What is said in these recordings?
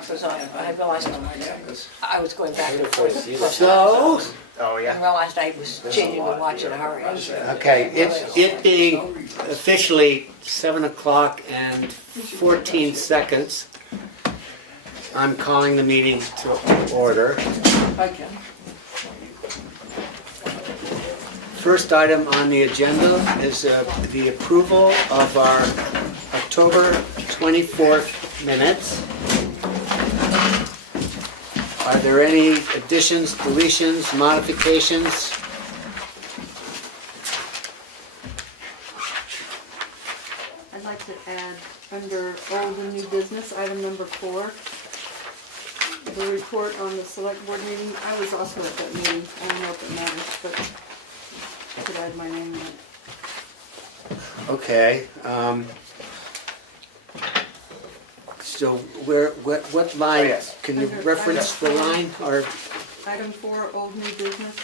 clock was on, but I realized I was going back and forth. So, Oh, I yeah. realized I was changing the watch in a hurry. okay, it being officially 7 o'clock and 14 seconds, I'm calling the meeting to order. Okay. First item on the agenda is the approval of our October 24th minutes. Are there any additions, deletions, modifications? I'd like to add under old and new business, item number 4, the report on the select board meeting. I was also at that meeting. I don't know if it matters, but I could add my name in it. Okay. So what line? Oh, yes. Can you Under reference the item line or Item 4, old new business.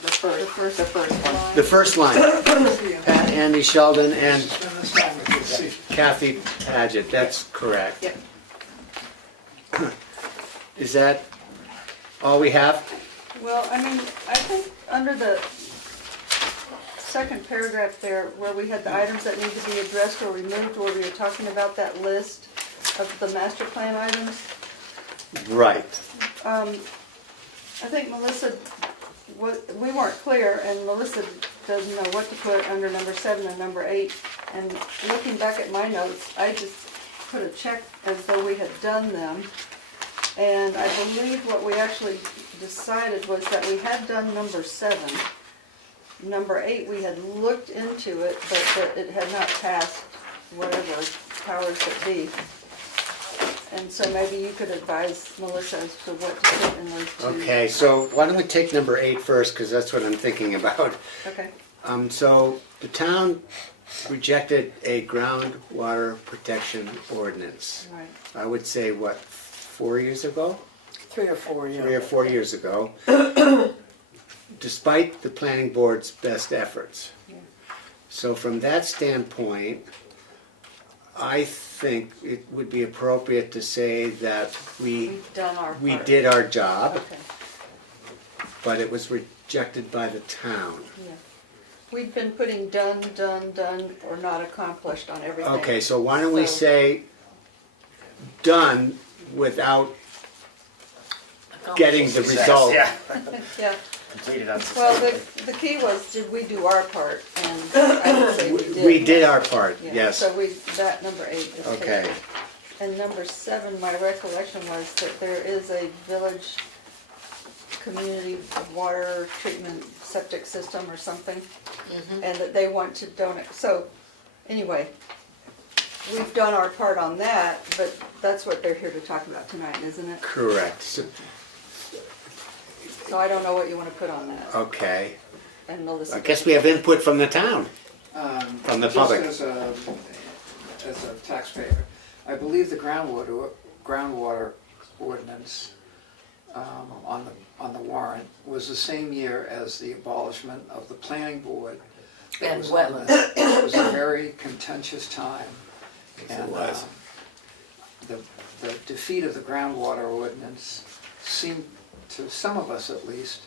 The first one. the first line? Pat, Andy, Sheldon, and Kathi Padgett. That's correct. Yep. Is that all we have? Well, I mean, I think under the second paragraph there, where we had the items that need to be addressed or removed, where we were talking about that list of the master plan items, Right. I think Melissa, we weren't clear, and Melissa doesn't know what to put under number 7 and number 8. And looking back at my notes, I just put a check as though we had done them. And I believe what we actually decided was that we had done number 7. Number 8, we had looked into it, but that it had not passed whatever powers that be. And so maybe you could advise Melissa as to what to put in those two. Okay, so why don't we take number 8 first, because that's what I'm thinking about. Okay. So the town rejected a groundwater protection ordinance. Right. I would say, what, 4 years ago? 3 or 4, yeah. 3 or 4 years ago. Despite the planning board's best efforts. Yeah. So from that standpoint, I think it would be appropriate to say that We've done our part. we did our job, Okay, but it was rejected by the town. yeah. We've been putting done, or not accomplished on everything. Okay, so why don't we So- say done without getting the result? Yeah. Yeah, Completed on well, success. the key was, did we do our part? And I would say we did. We did our part, Yeah, yes. So that number 8 is Okay. taken. And number 7, my recollection was that there is a village community water treatment septic system or something, and that they want to donate. So, anyway, we've done our part on that, but that's what they're here to talk about tonight, isn't it? Correct. So- So I don't know what you want to put on that. Okay. And Melissa. I guess we have input from the town. From the public. Just as a taxpayer, I believe the groundwater ordinance on the warrant was the same year as the abolishment of the planning board. It And was wetlands. It was a very contentious time. And was. the defeat of the groundwater ordinance seemed, to some of us at least,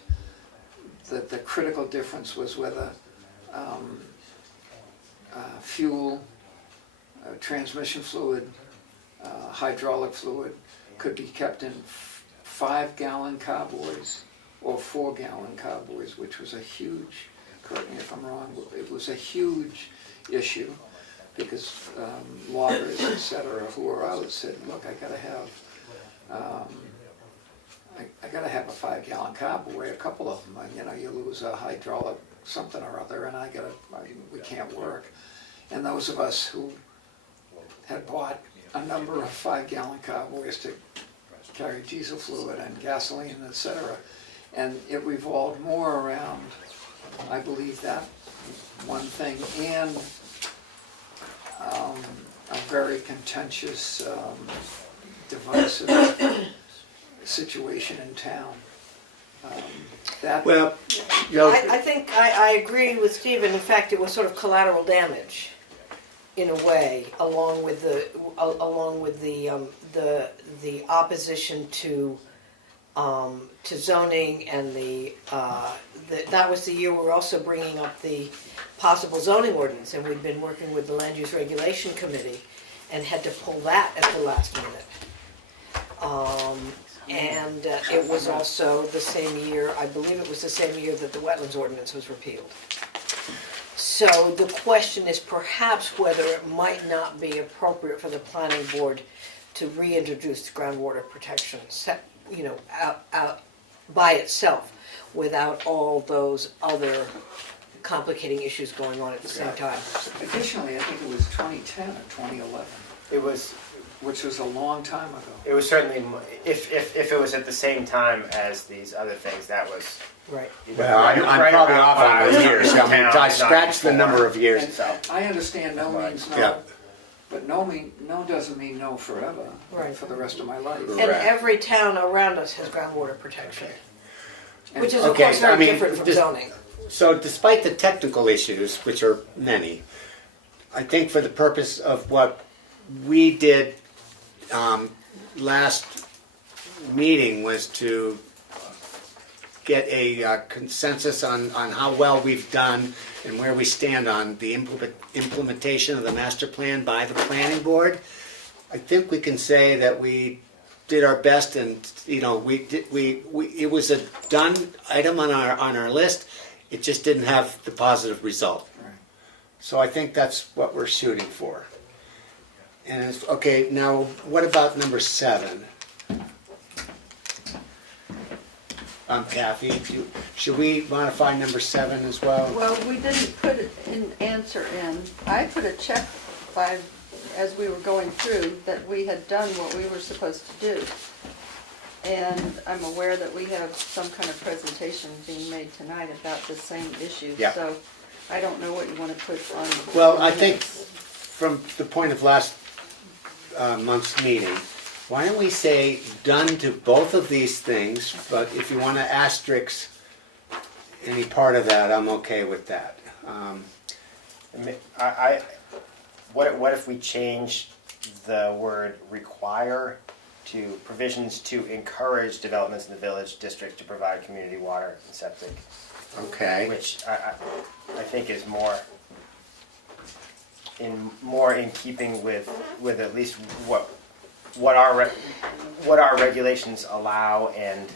that the critical difference was whether fuel, transmission fluid, hydraulic fluid could be kept in 5-gallon carboys or 4-gallon carboys, which was a huge, correct me if I'm wrong, it was a huge issue because loggers, et cetera, who were out said, look, I gotta have a 5-gallon carboy, a couple of them, and you lose a hydraulic something or other, and we can't work. And those of us who had bought a number of 5-gallon carboys to carry diesel fluid and gasoline, etc., and it revolved more around, I believe, that one thing, and a very contentious, divisive situation in town. Well, you know, I think I agree with Stephen. In fact, it was sort of collateral damage, in a way, along with along with the opposition to zoning and that was the year we were also bringing up the possible zoning ordinance, and we'd been working with the Land Use Regulation Committee and had to pull that at the last minute. And it was also the same year, I believe it was the same year that the wetlands ordinance was repealed. So the question is perhaps whether it might not be appropriate for the planning board to reintroduce groundwater protection, out by itself, without all those other complicating issues going on at the same time. Additionally, I think it was 2010 or 2011. It was, which was a long time ago. it was certainly, if it was at the same time as these other things, that was. Right. Well, I'm probably off on those years. I mean, I scratched the number of years. And I understand no means no, Yeah. but no doesn't mean no forever, Right. for the rest of my life. And Correct. every town around us has groundwater protection, which is of Okay, course very I mean, different from this- zoning. So despite the technical issues, which are many, I think for the purpose of what we did last meeting was to get a consensus on how well we've done and where we stand on the implementation of the master plan by the planning board. I think we can say that we did our best, and it was a done item on our list. It just didn't have the positive result. Right. So I think that's what we're shooting for. And okay, now what about number 7? Kathi, should we modify number 7 as well? Well, we didn't put an answer in. I put a check as we were going through, that we had done what we were supposed to do. And I'm aware that we have some kind of presentation being made tonight about the same issue. Yeah. So I don't know what you want to put on. Well, the I think minutes. from the point of last month's meeting, why don't we say done to both of these things, but if you want to asterisk any part of that, I'm okay with that. What if we change the word require to provisions to encourage developments in the village district to provide community water and septic, Okay. which I think is more in keeping with at least what our regulations allow. And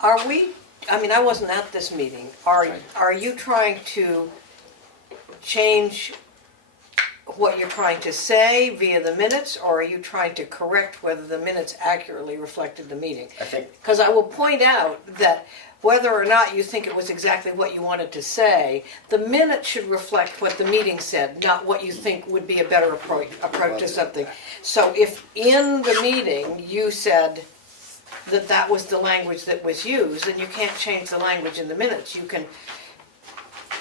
Are we, I mean, I wasn't at this meeting, are you trying to change what you're trying to say via the minutes, or are you trying to correct whether the minutes accurately reflected the meeting? I think Because I will point out that whether or not you think it was exactly what you wanted to say, the minutes should reflect what the meeting said, not what you think would be a better approach to something. So if in the meeting you said that that was the language that was used, then you can't change the language in the minutes. You can,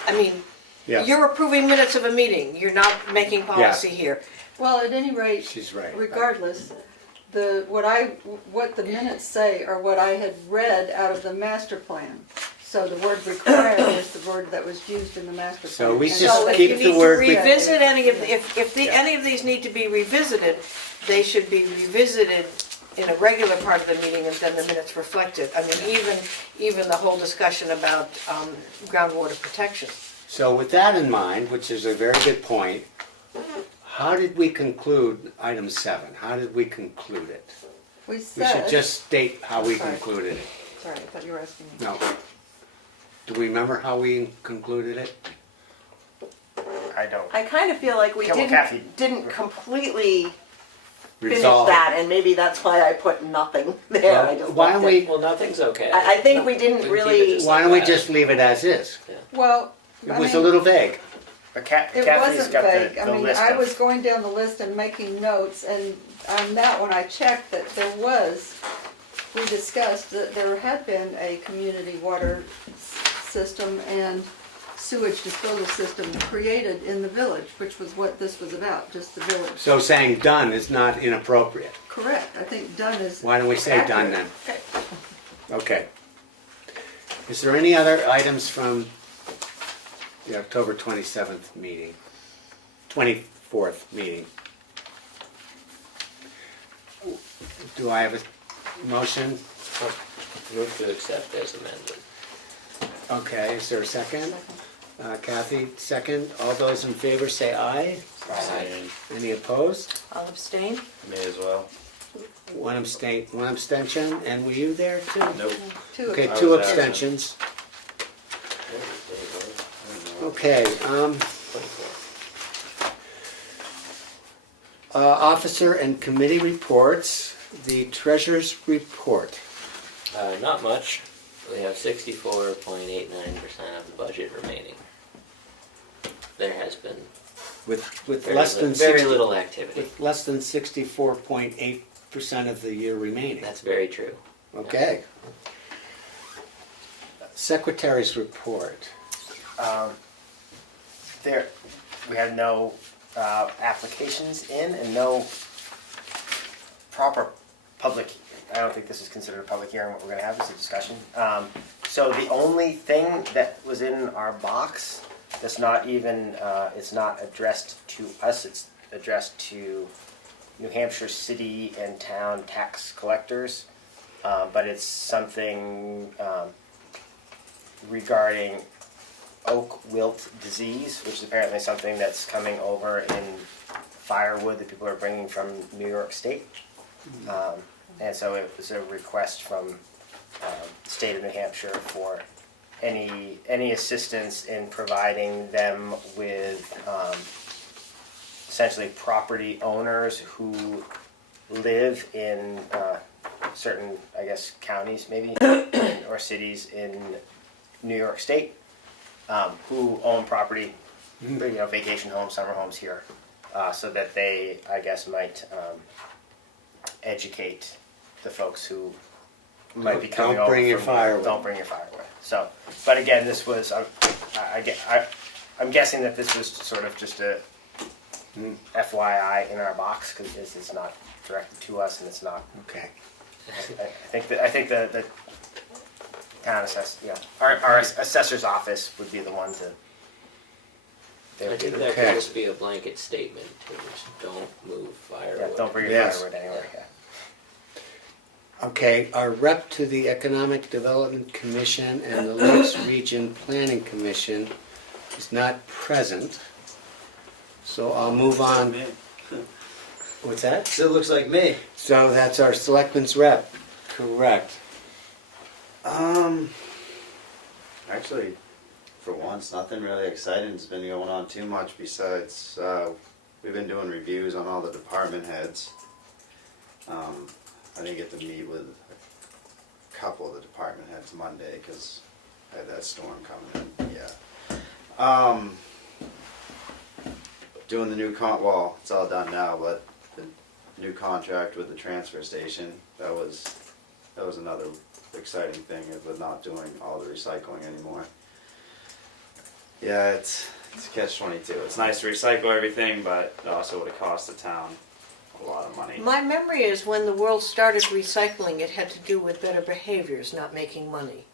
I mean, Yeah. you're approving minutes of a meeting, you're not making policy here. Well, at any rate, She's right. regardless, what the minutes say are what I had read out of the master plan. So the word require is the word that was used in the master plan. So we And just So if keep you the need to word- revisit any of, any of these need to be revisited, they should be revisited in a regular part of the meeting, and then the minutes reflect it. I mean, even the whole discussion about groundwater protection. So with that in mind, which is a very good point, how did we conclude item 7? How did we conclude it? We We said. should just state how we Sorry. concluded it. Sorry, I thought you were asking me. No. Do we remember how we concluded it? I don't. I kind of feel like we Yeah, well, Kathi- didn't completely finish Resolve. that, and maybe that's why I put nothing there. I just Why don't left it. we, Well, nothing's okay. I think we didn't We keep really. it just why like don't we that. just leave it as is? Well, It I was a mean, little vague. But it Kathy's wasn't got vague. the I mean, list I of- was going down the list and making notes, and on that one I checked that we discussed that there had been a community water system and sewage disposal system created in the village, which was what this was about, just the village. So saying done is not inappropriate. Correct, I think done is. Why don't we say done then? Okay. Okay. Is there any other items from the October 27th meeting? 24th meeting? Do I have a motion? Move to accept as amended. Okay, is there a second? Kathi, second. All those in favor say aye. Aye. Any opposed? I'll abstain. May as well. One abstention, and were you there too? Nope. Okay, I two was absent. abstentions. Okay, officer and committee reports, the treasurer's report. Not much. We have 64.89% of the budget remaining. There has been With very, less than very 60 little activity. With less than 64.8% of the year remaining. That's very true. Okay. Secretary's report. There, we had no applications in and no proper public, I don't think this is considered a public hearing, what we're gonna have is a discussion. So the only thing that was in our box that's not even, it's not addressed to us, it's addressed to New Hampshire city and town tax collectors, but it's something regarding oak wilt disease, which is apparently something that's coming over in firewood that people are bringing from New York State. And so it was a request from the state of New Hampshire for any assistance in providing them with essentially property owners who live in certain, I guess, counties maybe, or cities in New York State, who own property, vacation homes, summer homes here, so that they, I guess, might educate the folks who might be coming Don't over. bring your firewood. Don't bring your firewood. So, but again, this was, I'm guessing that this was sort of just a FYI in our box, because this is not directed to us, and it's not. Okay. I think the town our assessor's office would be the one to. They I would be think the, that Okay. could just be a blanket statement to just don't move yeah, firewood. don't bring your Yes. firewood anywhere. Yeah. Okay, our rep to the Economic Development Commission and the Lakes Region Planning Commission is not present. So I'll move on. What's that? Still looks like me. So that's our selectmen's rep, correct. Actually, for once, nothing really exciting has been going on too much besides we've been doing reviews on all the department heads. I didn't get to meet with a couple of the department heads Monday because I had that storm coming in. Yeah. Doing the new it's all done now, but the new contract with the transfer station, that was another exciting thing with not doing all the recycling anymore. Yeah, it's catch-22. It's nice to recycle everything, but it also would have cost the town a lot of money. My memory is when the world started recycling, it had to do with better behaviors, not making money.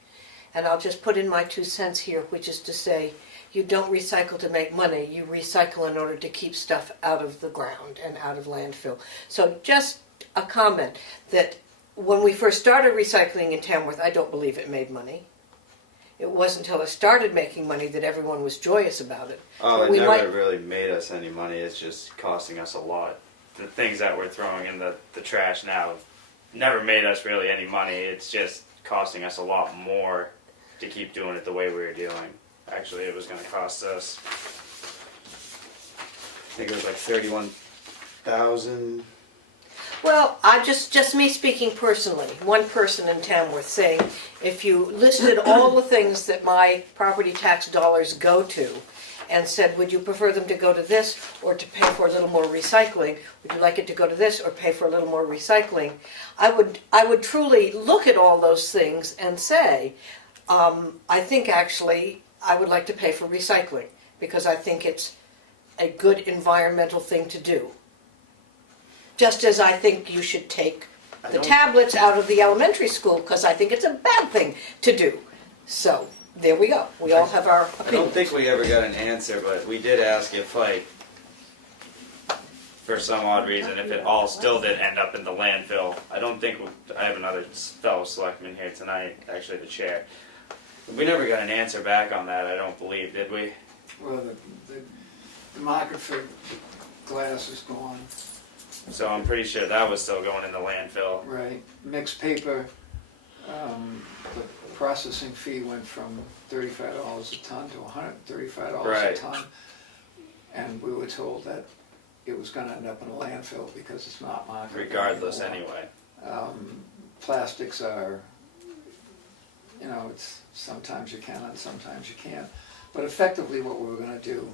And I'll just put in my 2 cents here, which is to say, you don't recycle to make money, you recycle in order to keep stuff out of the ground and out of landfill. So just a comment that when we first started recycling in Tamworth, I don't believe it made money. It wasn't until it started making money that everyone was joyous about it. Oh, it We never might- really made us any money. It's just costing us a lot. The things that we're throwing in the trash now never made us really any money. It's just costing us a lot more to keep doing it the way we were doing. Actually, it was going to cost us, I think it was like 31,000. Well, I just me speaking personally, one person in Tamworth saying, if you listed all the things that my property tax dollars go to, and said, would you prefer them to go to this or to pay for a little more recycling? Would you like it to go to this or pay for a little more recycling? I would truly look at all those things and say, I think actually I would like to pay for recycling because I think it's a good environmental thing to do. Just as I think you should take the tablets out of the elementary school because I think it's a bad thing to do. So there we go. We all have our I don't opinions. think we ever got an answer, but we did ask if, like, for some odd reason, if it all still did end up in the landfill, I don't think, I have another fellow selectman here tonight, actually the chair. We never got an answer back on that, I don't believe, did we? Well, the market for glass is gone, So I'm pretty sure that was still going in the landfill. right? Mixed paper, the processing fee went from $35 a ton to $135 a Right. ton. And we were told that it was gonna end up in a landfill because it's not marketable Regardless, anymore. anyway. Plastics are, you know, it's, sometimes you can and sometimes you can't. But effectively what we were gonna do,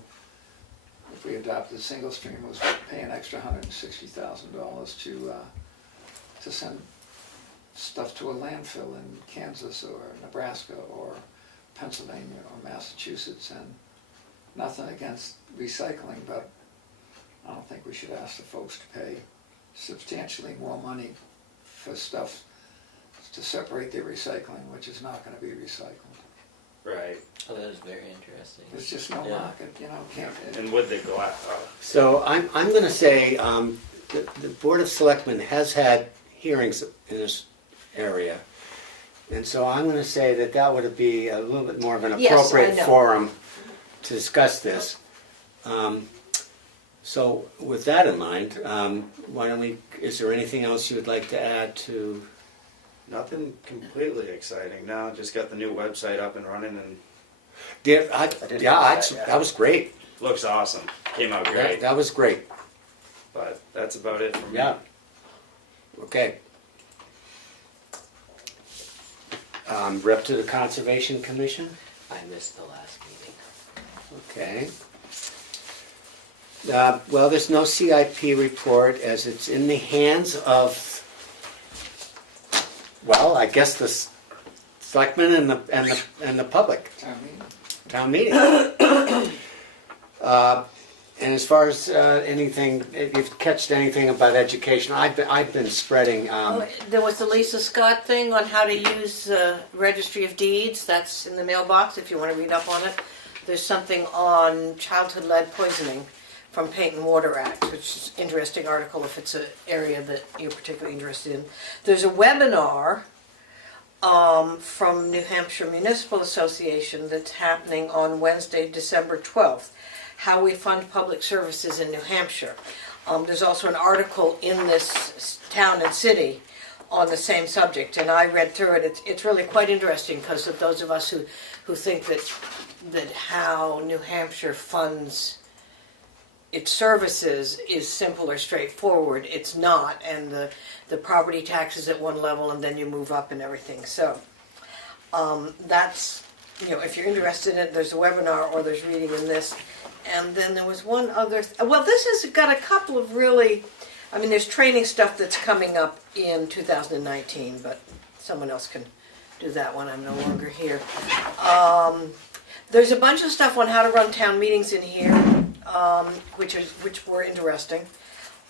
if we adopted single stream, was pay an extra $160,000 to send stuff to a landfill in Kansas or Nebraska or Pennsylvania or Massachusetts. And nothing against recycling, but I don't think we should ask the folks to pay substantially more money for stuff to separate their recycling, which is not gonna be recycled. Right. Oh, that is very interesting. There's just no Yeah. market, you know, can't. And with the glass, So I'm gonna say, the Board of Selectmen has had hearings in this area. And so I'm gonna say that would be a little bit more of an Yes, I appropriate know. forum to discuss this. So with that in mind, why don't we, is there anything else you would like to add to? Nothing completely exciting, no, just got the new website up and running and Yeah, did yeah, notice that, yeah. that was great. looks awesome, came out great, That was great, but that's about it for me. yeah. Okay. Rep to the Conservation Commission? I missed the last meeting. Okay. Well, there's no CIP report as it's in the hands of, well, I guess the selectmen and the public, I mean, town meeting. And as far as anything, if you've catched anything about education, I've been spreading. There was the Lisa Scott thing on how to use Registry of Deeds. That's in the mailbox if you want to read up on it. There's something on childhood lead poisoning from Paint and Water Act, which is an interesting article if it's an area that you're particularly interested in. There's a webinar from New Hampshire Municipal Association that's happening on Wednesday, December 12th. How we fund public services in New Hampshire. There's also an article in this Town and City on the same subject, and I read through it. It's really quite interesting because of those of us who think that how New Hampshire funds its services is simple or straightforward. It's not, and the property tax is at one level, and then you move up and everything. So that's, you know, if you're interested in it, there's a webinar or there's reading in this. And then there was one other, well, this has got a couple of really, I mean, there's training stuff that's coming up in 2019, but someone else can do that one. I'm no longer here. There's a bunch of stuff on how to run town meetings in here, which were interesting.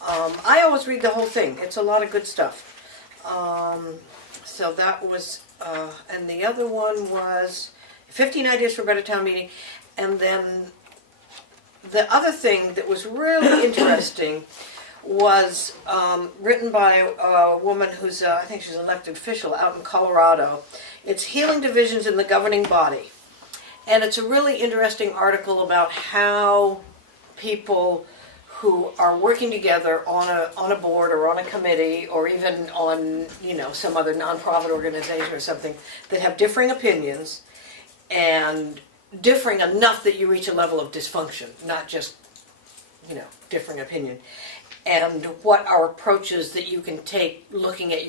I always read the whole thing. It's a lot of good stuff. So that was, and the other one was 15 Ideas for a Better Town Meeting, and then the other thing that was really interesting was written by a woman who's, I think she's an elected official out in Colorado. It's Healing Divisions in the Governing Body. And it's a really interesting article about how people who are working together on a board or on a committee or even on, you know, some other nonprofit organization or something that have differing opinions and differing enough that you reach a level of dysfunction, not just, you know, differing opinion. And what are approaches that you can take looking at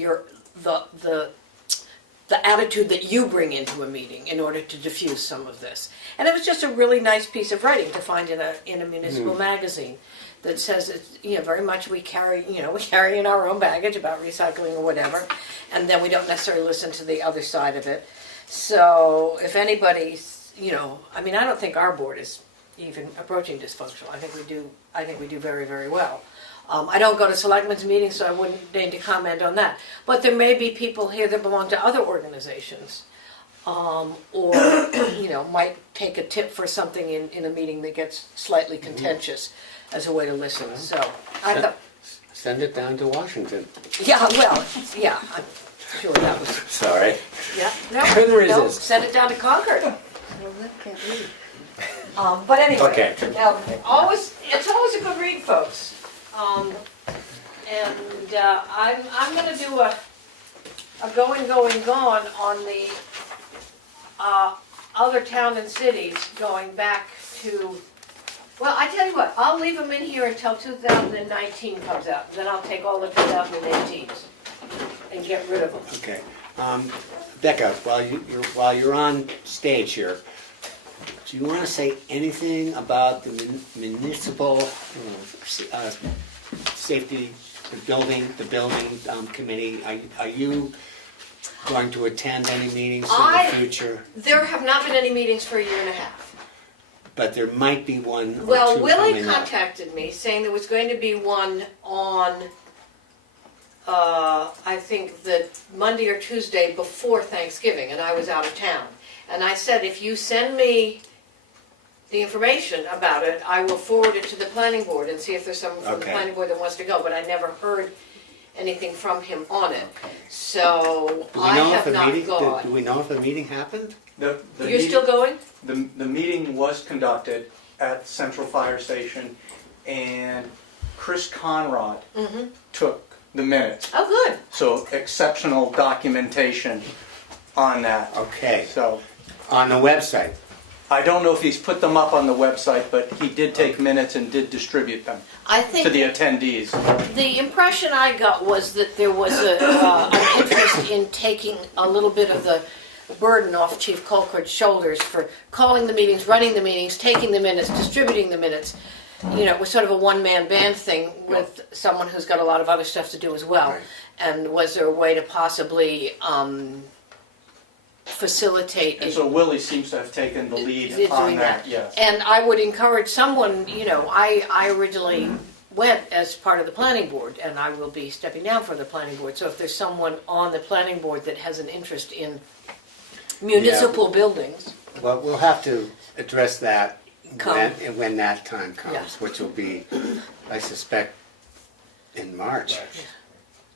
the attitude that you bring into a meeting in order to diffuse some of this. And it was just a really nice piece of writing to find in a municipal magazine that says it's, you know, very much we carry in our own baggage about recycling or whatever, and then we don't necessarily listen to the other side of it. So if anybody's, you know, I mean, I don't think our board is even approaching dysfunctional. I think we do very, very well. I don't go to selectmen's meetings, so I wouldn't need to comment on that. But there may be people here that belong to other organizations, or you know, might take a tip for something in a meeting that gets slightly contentious. as a way to listen, so. I thought, Send it down to Washington. yeah, well, yeah, I'm sure that was, Sorry. yeah, no, Couldn't no, resist. send it down to Concord. Well, that can't be. But anyway, Okay. now, it's always a good read, folks. And I'm gonna do a going, gone on the other town and cities going back to, well, I tell you what, I'll leave them in here until 2019 comes out. Then I'll take all the 2018s and get rid of them. Okay. Becca, while you're on stage here, do you want to say anything about the municipal safety, the building committee? Are you going to attend any meetings in the future? There have not been any meetings for a year and a half. But there might be one or Well, two Willie coming up. contacted me saying there was going to be one on, I think the Monday or Tuesday before Thanksgiving, and I was out of town. And I said, if you send me the information about it, I will forward it to the planning board and see if there's someone from the Okay. planning board that wants to go, but I never heard anything from him on it. So Do we I know have if a not meeting? Do gone. we know if a meeting happened? The You're meeting- still going? The meeting was conducted at Central Fire Station, and Chris Conrad Mm-hmm. took the minutes. Oh, good. So exceptional documentation on that. Okay. So On the website. I don't know if he's put them up on the website, but he did take minutes and did distribute them I to think the attendees. the impression I got was that there was an interest in taking a little bit of the burden off Chief Colquitt's shoulders for calling the meetings, running the meetings, taking the minutes, distributing the minutes. You know, it was sort of a one-man band thing with someone who's got a lot of other stuff to do as well. Right. And was there a way to possibly facilitate And it? so Willie seems to have taken the lead It's on doing that, yes. And I would encourage someone, you know, I originally went as part of the planning board, and I will be stepping down from the planning board. So if there's someone on the planning board that has an interest in municipal buildings, Well, we'll have to address that Come. when that time comes, Yeah. which will be, I suspect, in March.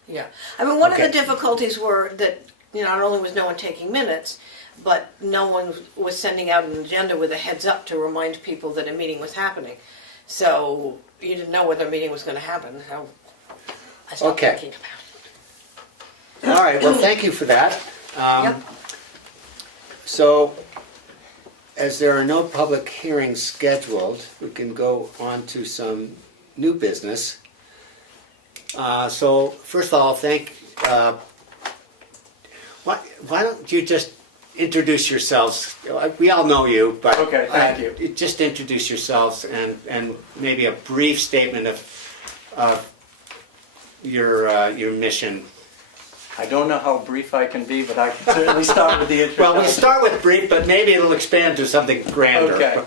yeah. I mean, one of Okay. the difficulties were that, you know, not only was no one taking minutes, but no one was sending out an agenda with a heads up to remind people that a meeting was happening. So you didn't know whether a meeting was going to happen. So I stopped Okay. thinking about it. All right, well, thank you for that. Yep. So, as there are no public hearings scheduled, we can go on to some new business. So, first of all, why don't you just introduce yourselves? We all know you, but Okay, thank you. Just introduce yourselves and maybe a brief statement of your mission. I don't know how brief I can be, but I can certainly start with the introduction. Well, we start with brief, but maybe it'll expand to something grander. Okay.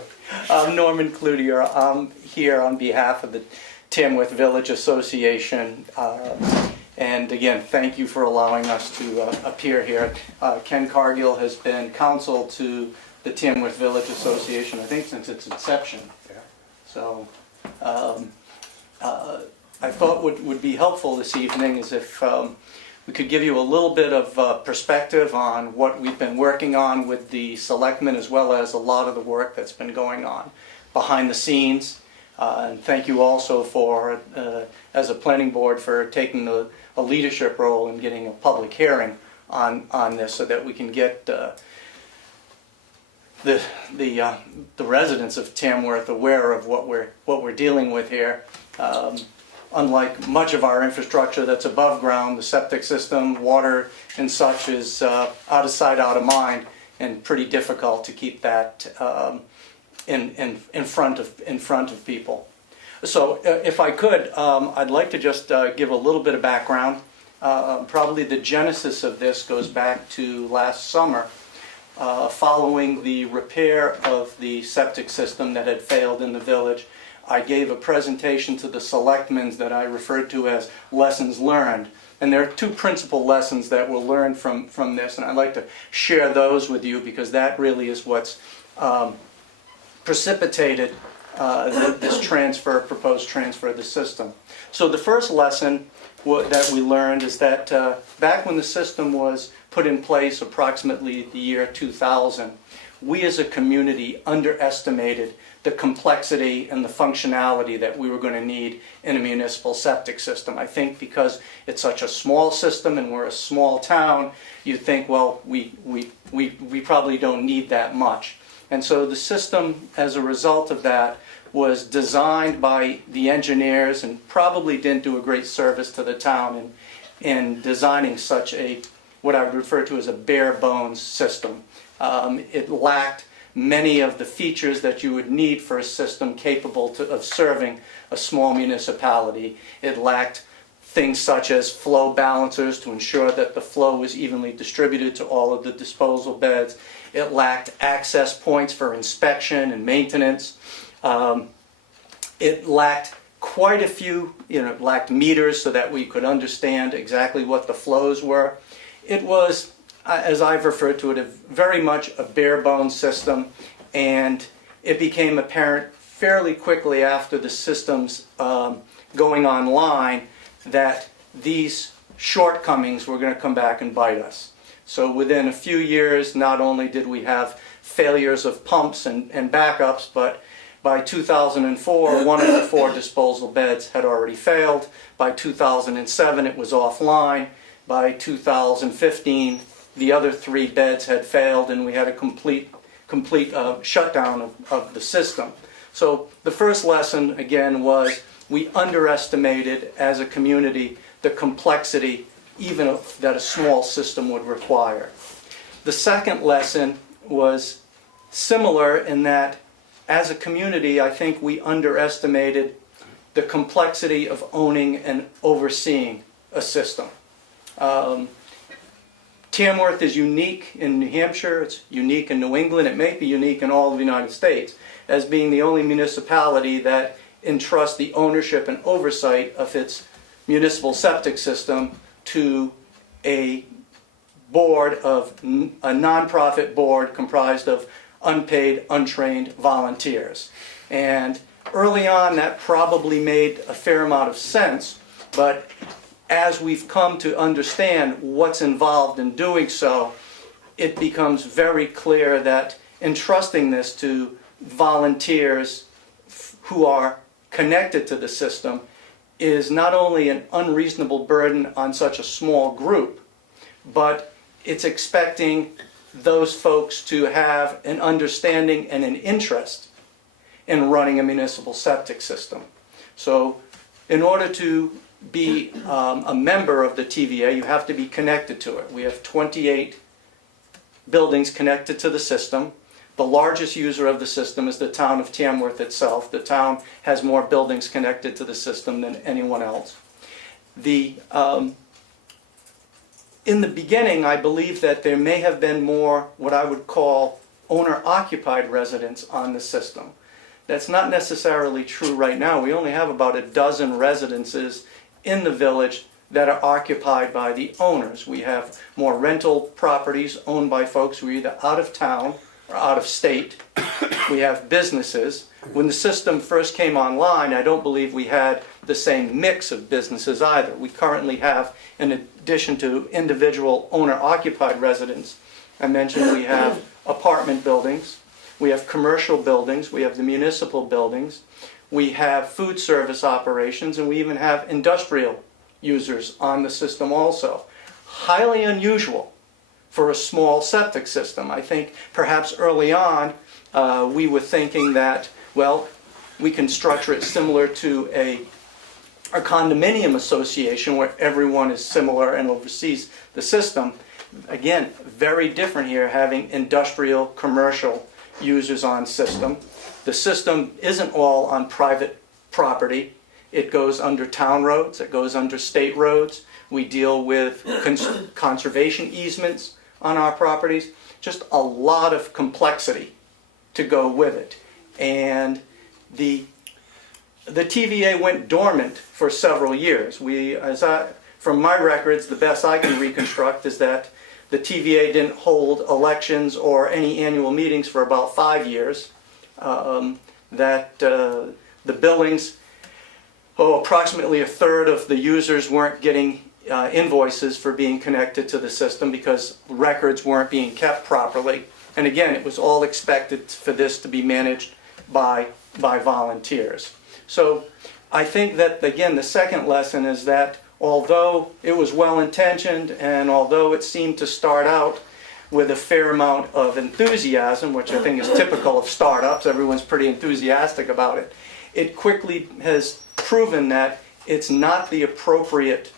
I'm Norman Cloutier. I'm here on behalf of the Tamworth Village Association. And again, thank you for allowing us to appear here. Ken Cargill has been counsel to the Tamworth Village Association, I think, since its inception. So I thought what would be helpful this evening is if we could give you a little bit of perspective on what we've been working on with the Selectmen, as well as a lot of the work that's been going on behind the scenes. And thank you also for, as a planning board, for taking a leadership role in getting a public hearing on this, so that we can get the residents of Tamworth aware of what we're dealing with here. Unlike much of our infrastructure that's above ground, the septic system, water and such is out of sight, out of mind, and pretty difficult to keep that in front of people. So if I could, I'd like to just give a little bit of background. Probably the genesis of this goes back to last summer, following the repair of the septic system that had failed in the village. I gave a presentation to the Selectmen that I referred to as lessons learned. And there are two principal lessons that we'll learn from this, and I'd like to share those with you, because that really is what's precipitated this proposed transfer of the system. So the first lesson that we learned is that back when the system was put in place, approximately the year 2000, we as a community underestimated the complexity and the functionality that we were going to need in a municipal septic system. I think because it's such a small system and we're a small town, you think, well, we probably don't need that much. And so the system, as a result of that, was designed by the engineers and probably didn't do a great service to the town in designing such a, what I would refer to as a bare bones system. It lacked many of the features that you would need for a system capable of serving a small municipality. It lacked things such as flow balancers to ensure that the flow was evenly distributed to all of the disposal beds. It lacked access points for inspection and maintenance. It lacked quite a few, it lacked meters so that we could understand exactly what the flows were. It was, as I've referred to it, very much a bare bones system, and it became apparent fairly quickly after the system's going online that these shortcomings were going to come back and bite us. So within a few years, not only did we have failures of pumps and backups, but by 2004, one of the 4 disposal beds had already failed. By 2007, it was offline. By 2015, the other 3 beds had failed, and we had a complete shutdown of the system. So the first lesson, again, was we underestimated as a community the complexity even that a small system would require. The second lesson was similar in that as a community, I think we underestimated the complexity of owning and overseeing a system. Tamworth is unique in New Hampshire, it's unique in New England, it may be unique in all of the United States, as being the only municipality that entrusts the ownership and oversight of its municipal septic system to a board of a nonprofit board comprised of unpaid, untrained volunteers. And early on that probably made a fair amount of sense, but as we've come to understand what's involved in doing so, it becomes very clear that entrusting this to volunteers who are connected to the system is not only an unreasonable burden on such a small group, but it's expecting those folks to have an understanding and an interest in running a municipal septic system. So in order to be a member of the TVA, you have to be connected to it. We have 28 buildings connected to the system. The largest user of the system is the town of Tamworth itself. The town has more buildings connected to the system than anyone else. In the beginning, I believe that there may have been more what I would call owner-occupied residents on the system. That's not necessarily true right now. We only have about a dozen residences in the village that are occupied by the owners. We have more rental properties owned by folks who are either out of town or out of state. We have businesses. When the system first came online, I don't believe we had the same mix of businesses either. We currently have, in addition to individual owner-occupied residents, I mentioned we have apartment buildings, we have commercial buildings, we have the municipal buildings, we have food service operations, and we even have industrial users on the system also. Highly unusual for a small septic system. I think perhaps early on we were thinking that, well, we can structure it similar to a condominium association where everyone is similar and oversees the system. Again, very different here, having industrial, commercial users on system. The system isn't all on private property. It goes under town roads, it goes under state roads. We deal with conservation easements on our properties. Just a lot of complexity to go with it. And the TVA went dormant for several years. From my records, the best I can reconstruct is that the TVA didn't hold elections or any annual meetings for about 5 years. that the billings, approximately a third of the users weren't getting invoices for being connected to the system because records weren't being kept properly. And again, it was all expected for this to be managed by volunteers. So I think that, again, the second lesson is that although it was well-intentioned and although it seemed to start out with a fair amount of enthusiasm, which I think is typical of startups, everyone's pretty enthusiastic about it, it quickly has proven that it's not the appropriate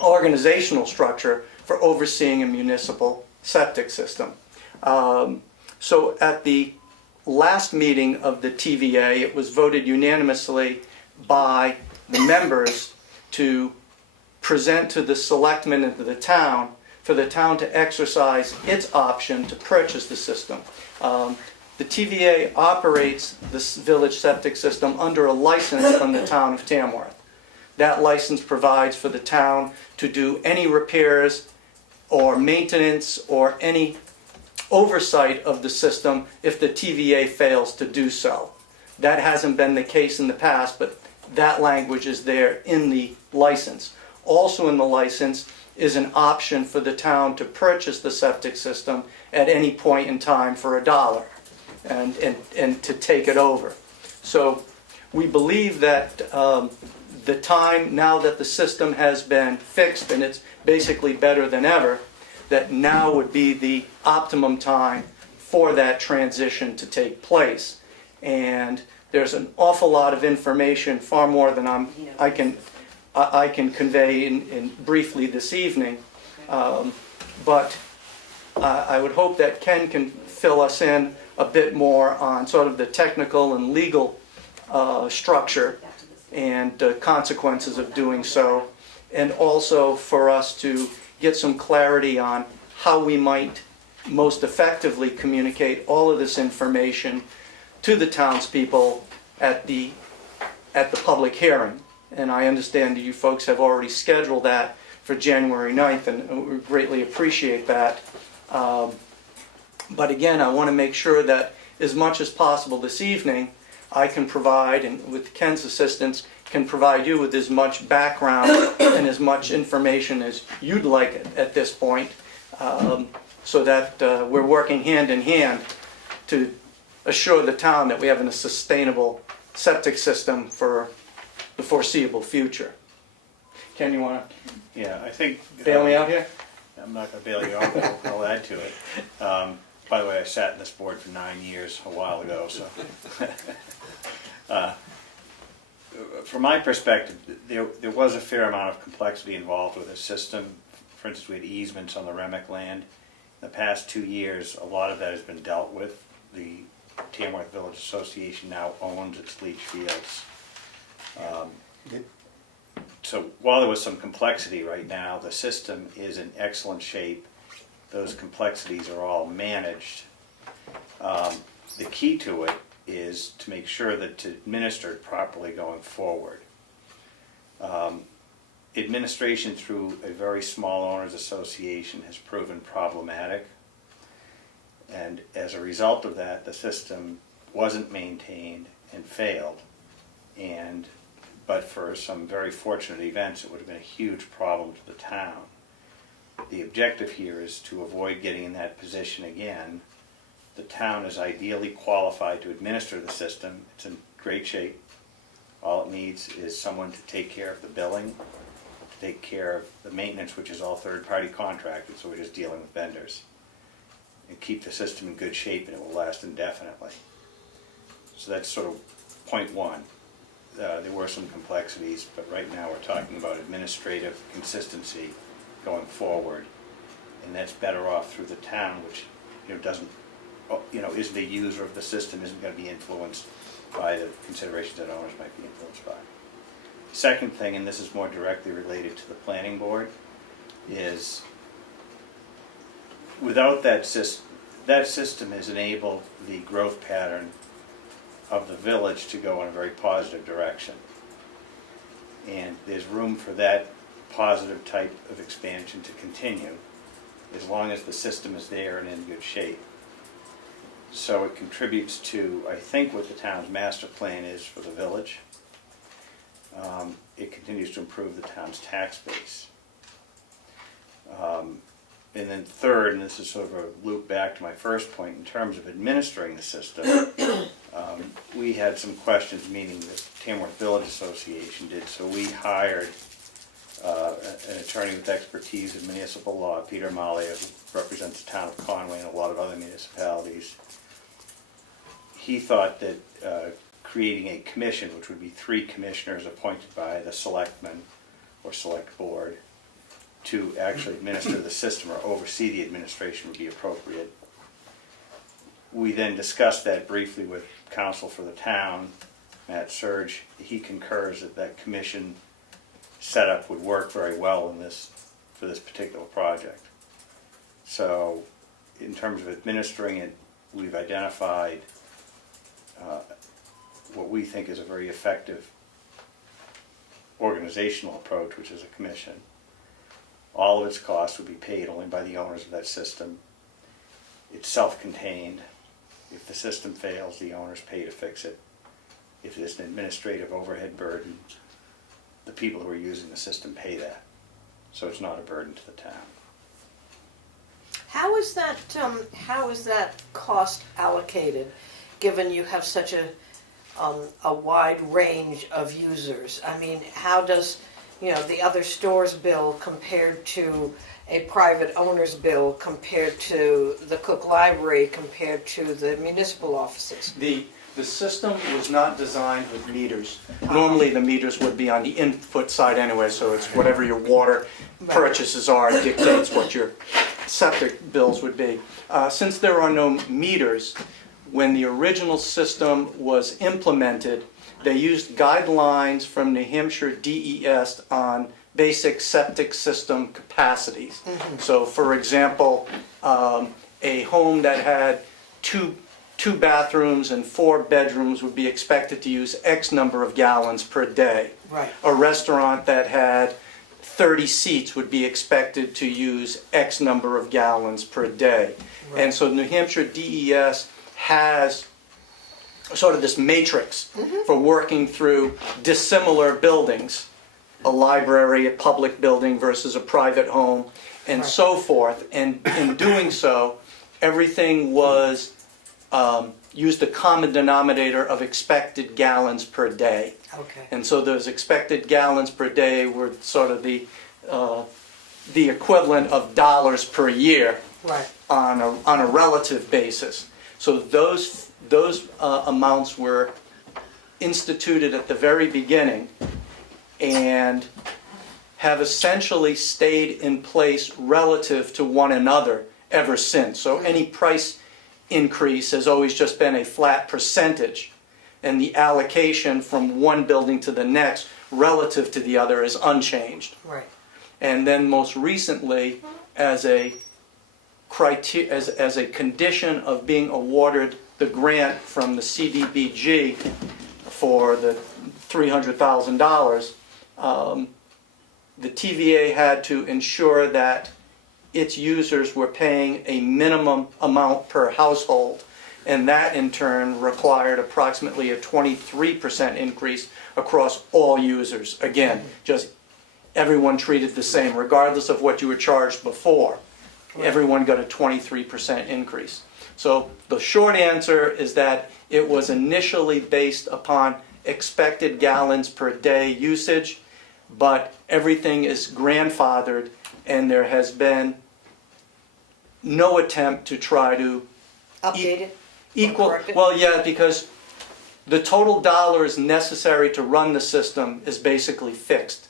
organizational structure for overseeing a municipal septic system. So at the last meeting of the TVA, it was voted unanimously by the members to present to the selectmen and to the town for the town to exercise its option to purchase the system. The TVA operates this village septic system under a license from the town of Tamworth. That license provides for the town to do any repairs or maintenance or any oversight of the system if the TVA fails to do so. That hasn't been the case in the past, but that language is there in the license. Also in the license is an option for the town to purchase the septic system at any point in time for $1 and to take it over. So we believe that the time, now that the system has been fixed and it's basically better than ever, that now would be the optimum time for that transition to take place. And there's an awful lot of information, far more than I can convey in briefly this evening. But I would hope that Ken can fill us in a bit more on sort of the technical and legal structure and consequences of doing so, and also for us to get some clarity on how we might most effectively communicate all of this information to the townspeople at the public hearing. And I understand that you folks have already scheduled that for January 9th, and we greatly appreciate that. But again, I want to make sure that as much as possible this evening, I can provide, and with Ken's assistance, can provide you with as much background and as much information as you'd like at this point, so that we're working hand in hand to assure the town that we have a sustainable septic system for the foreseeable future. Ken, you want to Yeah, I think. bail me out here? I'm not going to bail you out, but I'll add to it. By the way, I sat in this board for 9 years a while ago, so. From my perspective, there was a fair amount of complexity involved with this system. For instance, we had easements on the Remick land. In the past 2 years, a lot of that has been dealt with. The Tamworth Village Association now owns its leach fields. So while there was some complexity right now, the system is in excellent shape. Those complexities are all managed. The key to it is to make sure that it's administered properly going forward. Administration through a very small owners association has proven problematic, and as a result of that, the system wasn't maintained and failed. But for some very fortunate events, it would have been a huge problem to the town. The objective here is to avoid getting in that position again. The town is ideally qualified to administer the system. It's in great shape. All it needs is someone to take care of the billing, to take care of the maintenance, which is all third-party contracted, so we're just dealing with vendors, and keep the system in good shape, and it will last indefinitely. So that's sort of point one. There were some complexities, but right now we're talking about administrative consistency going forward, and that's better off through the town, which doesn't, isn't a user of the system, isn't going to be influenced by the considerations that owners might be influenced by. Second thing, and this is more directly related to the planning board, is without that system has enabled the growth pattern of the village to go in a very positive direction. And there's room for that positive type of expansion to continue as long as the system is there and in good shape. So it contributes to, I think, what the town's master plan is for the village. It continues to improve the town's tax base. And then third, and this is sort of a loop back to my first point, in terms of administering the system, we had some questions, meaning the Tamworth Village Association did, so we hired an attorney with expertise in municipal law, Peter Malia, who represents the town of Conway and a lot of other municipalities. He thought that creating a commission, which would be 3 commissioners appointed by the Selectmen or Select Board, to actually administer the system or oversee the administration would be appropriate. We then discussed that briefly with counsel for the town, Matt Surge. He concurs that that commission setup would work very well in this, for this particular project. So in terms of administering it, we've identified what we think is a very effective organizational approach, which is a commission. All of its costs would be paid only by the owners of that system. It's self-contained. If the system fails, the owners pay to fix it. If there's an administrative overhead burden, the people who are using the system pay that. So it's not a burden to the town. How is that cost allocated, given you have such a wide range of users? I mean, how does, you know, the other store's bill compared to a private owner's bill, compared to the Cook Library, compared to the municipal offices? The system was not designed with meters. Normally, the meters would be on the input side anyway, so it's whatever your water purchases are dictates what your septic bills would be. Since there are no meters, when the original system was implemented, they used guidelines from New Hampshire DES on basic septic system capacities. So, for example, a home that had two bathrooms and 4 bedrooms would be expected to use X number of gallons per day. Right. A restaurant that had 30 seats would be expected to use X number of gallons per day. Right. And so New Hampshire DES has sort of this matrix for working through dissimilar buildings, a library, a public building versus a private home, and so forth. And in doing so, everything was used a common denominator of expected gallons per day. Okay. And so those expected gallons per day were sort of the equivalent of dollars per year on a relative basis. So those amounts were instituted at the very beginning and have essentially stayed in place relative to one another ever since. So any price increase has always just been a flat percentage, and the allocation from one building to the next relative to the other is unchanged. Right. And then most recently, as a condition of being awarded the grant from the CDBG for the $300,000, the TVA had to ensure that its users were paying a minimum amount per household, and that in turn required approximately a 23% increase across all users. Again, just everyone treated the same, regardless of what you were charged before. Everyone got a 23% increase. So the short answer is that it was initially based upon expected gallons per day usage, but everything is grandfathered, and there has been no attempt to try to Update it? equal. Correct it? Well, yeah, because the total dollars necessary to run the system is basically fixed.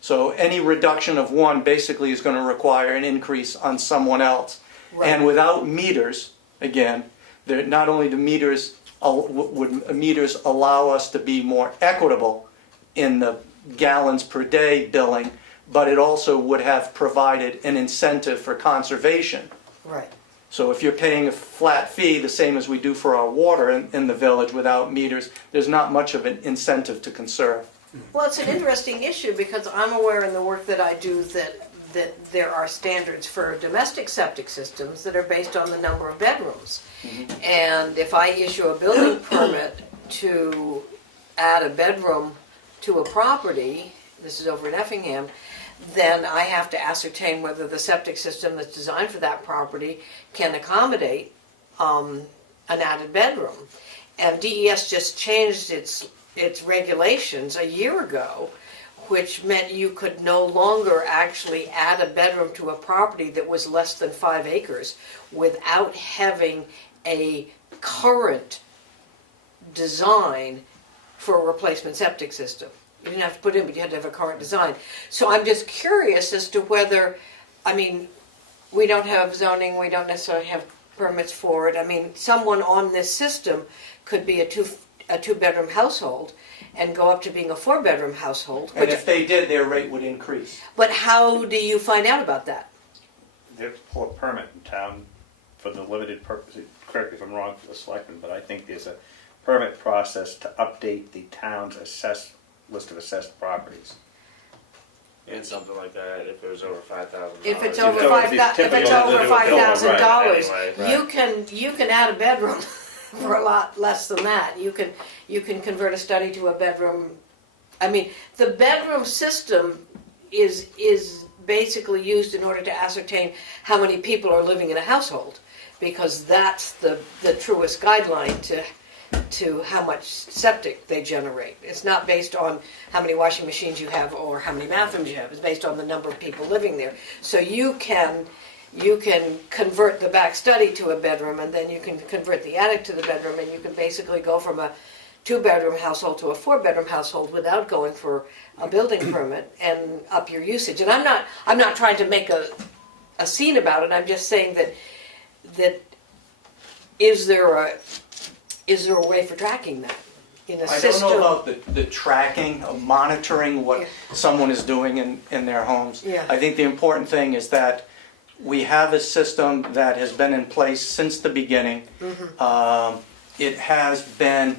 So any reduction of one basically is going to require an increase on someone else. Right. And without meters, again, not only do meters allow us to be more equitable in the gallons per day billing, but it also would have provided an incentive for conservation. Right. So if you're paying a flat fee, the same as we do for our water in the village without meters, there's not much of an incentive to conserve. Well, it's an interesting issue because I'm aware in the work that I do that that there are standards for domestic septic systems that are based on the number of bedrooms. And if I issue a building permit to add a bedroom to a property, this is over in Effingham, then I have to ascertain whether the septic system that's designed for that property can accommodate an added bedroom. And DES just changed its regulations a year ago, which meant you could no longer actually add a bedroom to a property that was less than 5 acres without having a current design for a replacement septic system. You didn't have to put in, but you had to have a current design. So I'm just curious as to whether, I mean, we don't have zoning, we don't necessarily have permits for it. I mean, someone on this system could be a two-bedroom household and go up to being a 4-bedroom household. And if they did, their rate would increase. But how do you find out about that? They have to pull a permit in town for the limited purpose, correct me if I'm wrong for the selectmen, but I think there's a permit process to update the town's list of assessed properties. And something like that, if it was over $5,000. If it's You've over got five, these if it's typical- over $5,000, Right, anyway, you can add a bedroom for a lot less than that. You can convert a study to a bedroom. I mean, the bedroom system is basically used in order to ascertain how many people are living in a household, because that's the truest guideline to how much septic they generate. It's not based on how many washing machines you have or how many bathrooms you have. It's based on the number of people living there. So you can convert the back study to a bedroom, and then you can convert the attic to the bedroom, and you can basically go from a 2-bedroom household to a 4-bedroom household without going for a building permit and up your usage. And I'm not trying to make a scene about it. I'm just saying that is there a way for tracking that in a I system? don't know about the tracking, of monitoring what someone is doing in their homes. Yeah. I think the important thing is that we have a system that has been in place since the beginning. It has been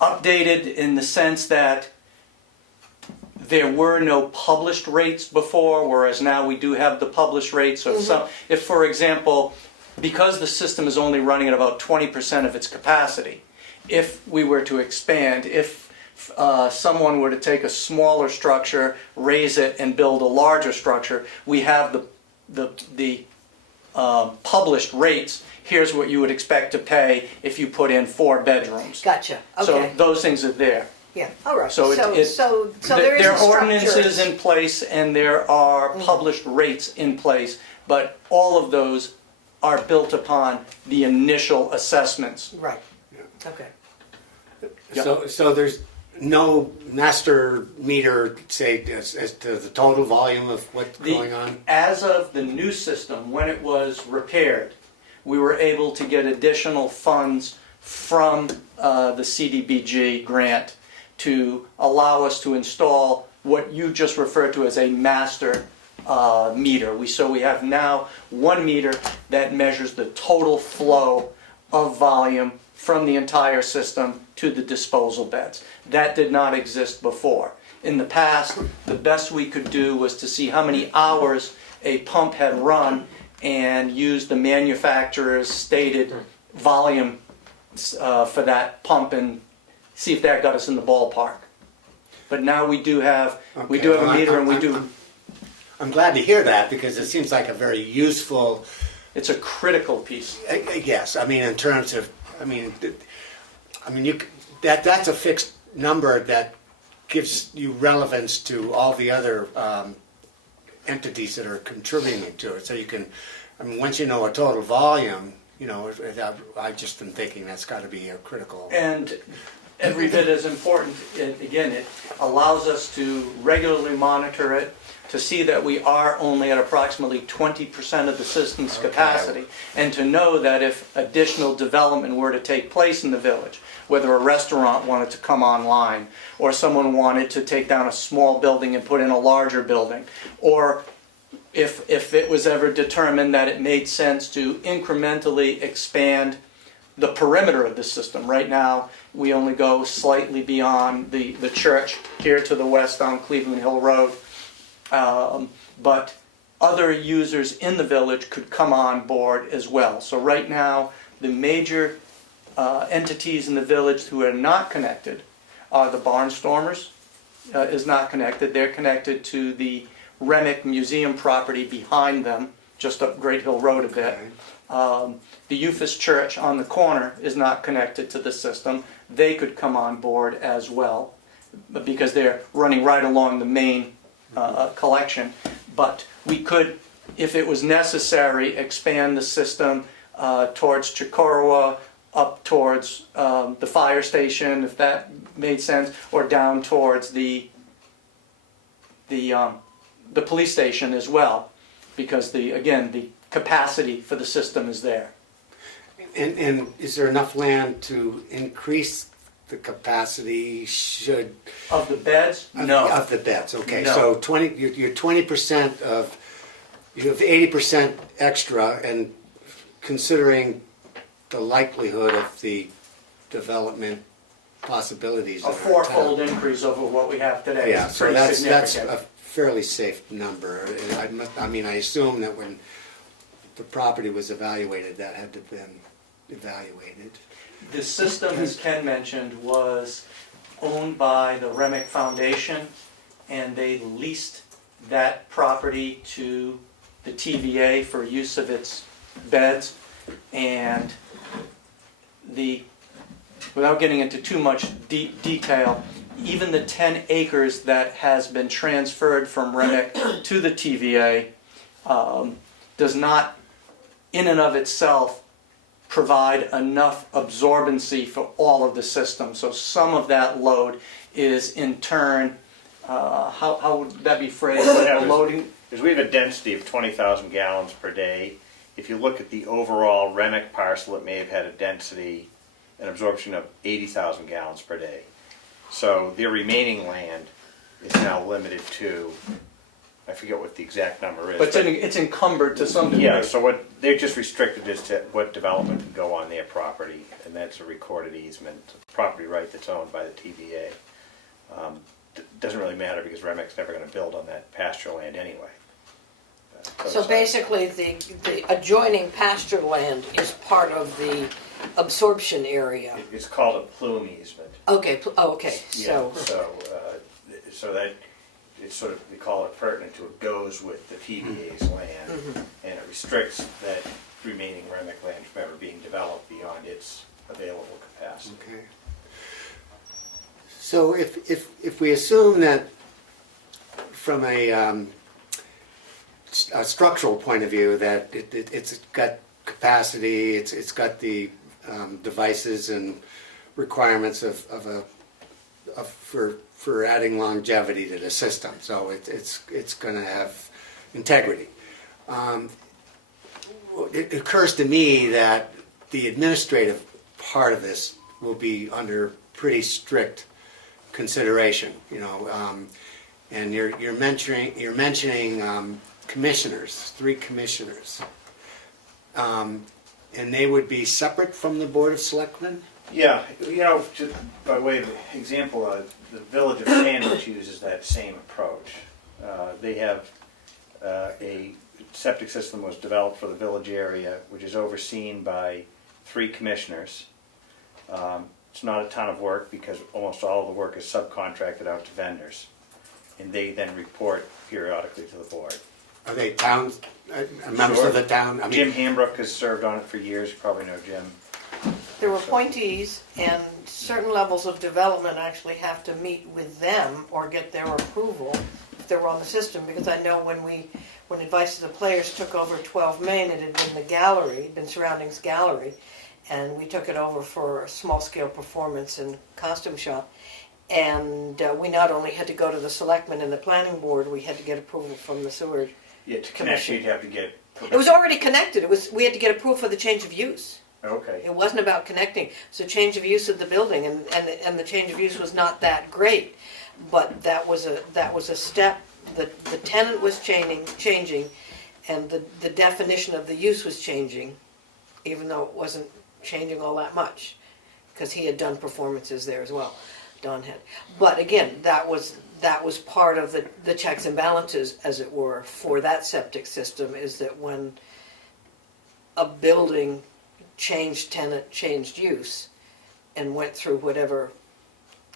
updated in the sense that there were no published rates before, whereas now we do have the published rates. So if, for example, because the system is only running at about 20% of its capacity, if we were to expand, if someone were to take a smaller structure, raise it, and build a larger structure, we have the published rates. Here's what you would expect to pay if you put in 4 bedrooms. Gotcha. Okay. So those things are there. Yeah. All right. So So there is there a are structure. ordinances in place and there are published rates in place, but all of those are built upon the initial assessments. Right. Okay. So there's no master meter, say, as to the total volume of what's going on? As of the new system, when it was repaired, we were able to get additional funds from the CDBG grant to allow us to install what you just referred to as a master meter. So we have now one meter that measures the total flow of volume from the entire system to the disposal beds. That did not exist before. In the past, the best we could do was to see how many hours a pump had run and use the manufacturer's stated volume for that pump and see if that got us in the ballpark. But now we do have a meter, and we do. I'm glad to hear that, because it seems like a very useful. It's a critical piece. Yes, I mean in terms of, that's a fixed number that gives you relevance to all the other entities that are contributing to it. So you can, once you know a total volume, I just am thinking that's got to be a critical. And every bit as important. It allows us to regularly monitor it, to see that we are only at approximately 20% of the system's capacity, and to know that if additional development were to take place in the village, whether a restaurant wanted to come online, or someone wanted to take down a small building and put in a larger building, or if it was ever determined that it made sense to incrementally expand the perimeter of the system. Right now, we only go slightly beyond the church here to the west on Cleveland Hill Road. But other users in the village could come on board as well. So right now, the major entities in the village who are not connected are the Barnstormers, is not connected. They're connected to the Remick Museum property behind them, just up Great Hill Road a bit. The Euphas Church on the corner is not connected to the system. They could come on board as well, because they're running right along the main collection. But we could, if it was necessary, expand the system towards Chicorowa, up towards the fire station, if that made sense, or down towards the police station as well, because the capacity for the system is there. And is there enough land to increase the capacity should? Of the beds? No. Of the beds, okay. No. So 20, you're 20% of, you have 80% extra, and considering the likelihood of the development possibilities. A of our fourfold town. increase over what we have today. Yeah, It's so pretty that's significant. a fairly safe number. I mean, I assume that when the property was evaluated, that had to have been evaluated. The system, as Ken mentioned, was owned by the Remick Foundation, and they leased that property to the TVA for use of its beds. And without getting into too much detail, even the 10 acres that has been transferred from Remick to the TVA does not, in and of itself, provide enough absorbency for all of the system. So some of that load is in turn, how would that be phrased? Yeah, Loading? Because we have a density of 20,000 gallons per day. If you look at the overall Remick parcel, it may have had a density, an absorption of 80,000 gallons per day. So their remaining land is now limited to, I forget what the exact number is. But it's encumbered to some degree. Yeah, so what they're just restricted as to what development can go on their property, and that's a recorded easement, property right that's owned by the TVA. Doesn't really matter because Remick's never going to build on that pasture land anyway. So basically, the adjoining pasture land is part of the absorption area. It's called a plume easement. Okay, okay, Yeah, so, so that it's sort of, we call it pertinent to, it goes with the TVA's land, and it restricts that remaining Remick land from ever being developed beyond its available capacity. Okay. So if we assume that from a structural point of view that it's got capacity, it's got the devices and requirements for adding longevity to the system, so it's going to have integrity. It occurs to me that the administrative part of this will be under pretty strict consideration, and you're mentioning commissioners, 3 commissioners, and they would be separate from the Board of Selectmen? Yeah, just by way of example, the village of Sandwich uses that same approach. They have a septic system was developed for the village area, which is overseen by 3 commissioners. It's not a ton of work because almost all of the work is subcontracted out to vendors, and they then report periodically to the board. Are they towns, members of the town? I mean, Jim Hambrook has served on it for years. You probably know Jim. there were appointees, and certain levels of development actually have to meet with them or get their approval if they were on the system, because I know when Advice to the Players took over 12 Main, it had been the gallery, been Surroundings Gallery, and we took it over for a small-scale performance and costume shop. And we not only had to go to the Selectmen and the Planning Board, we had to get approval from the sewer. Yeah, to connect, you'd have to get. It was already connected. We had to get approval for the change of use. Okay. It wasn't about connecting. So change of use of the building, and the change of use was not that great, but that was a step. The tenant was changing, and the definition of the use was changing, even though it wasn't changing all that much, because he had done performances there as well, Don had. But again, that was part of the checks and balances, as it were, for that septic system, is that when a building changed tenant, changed use, and went through whatever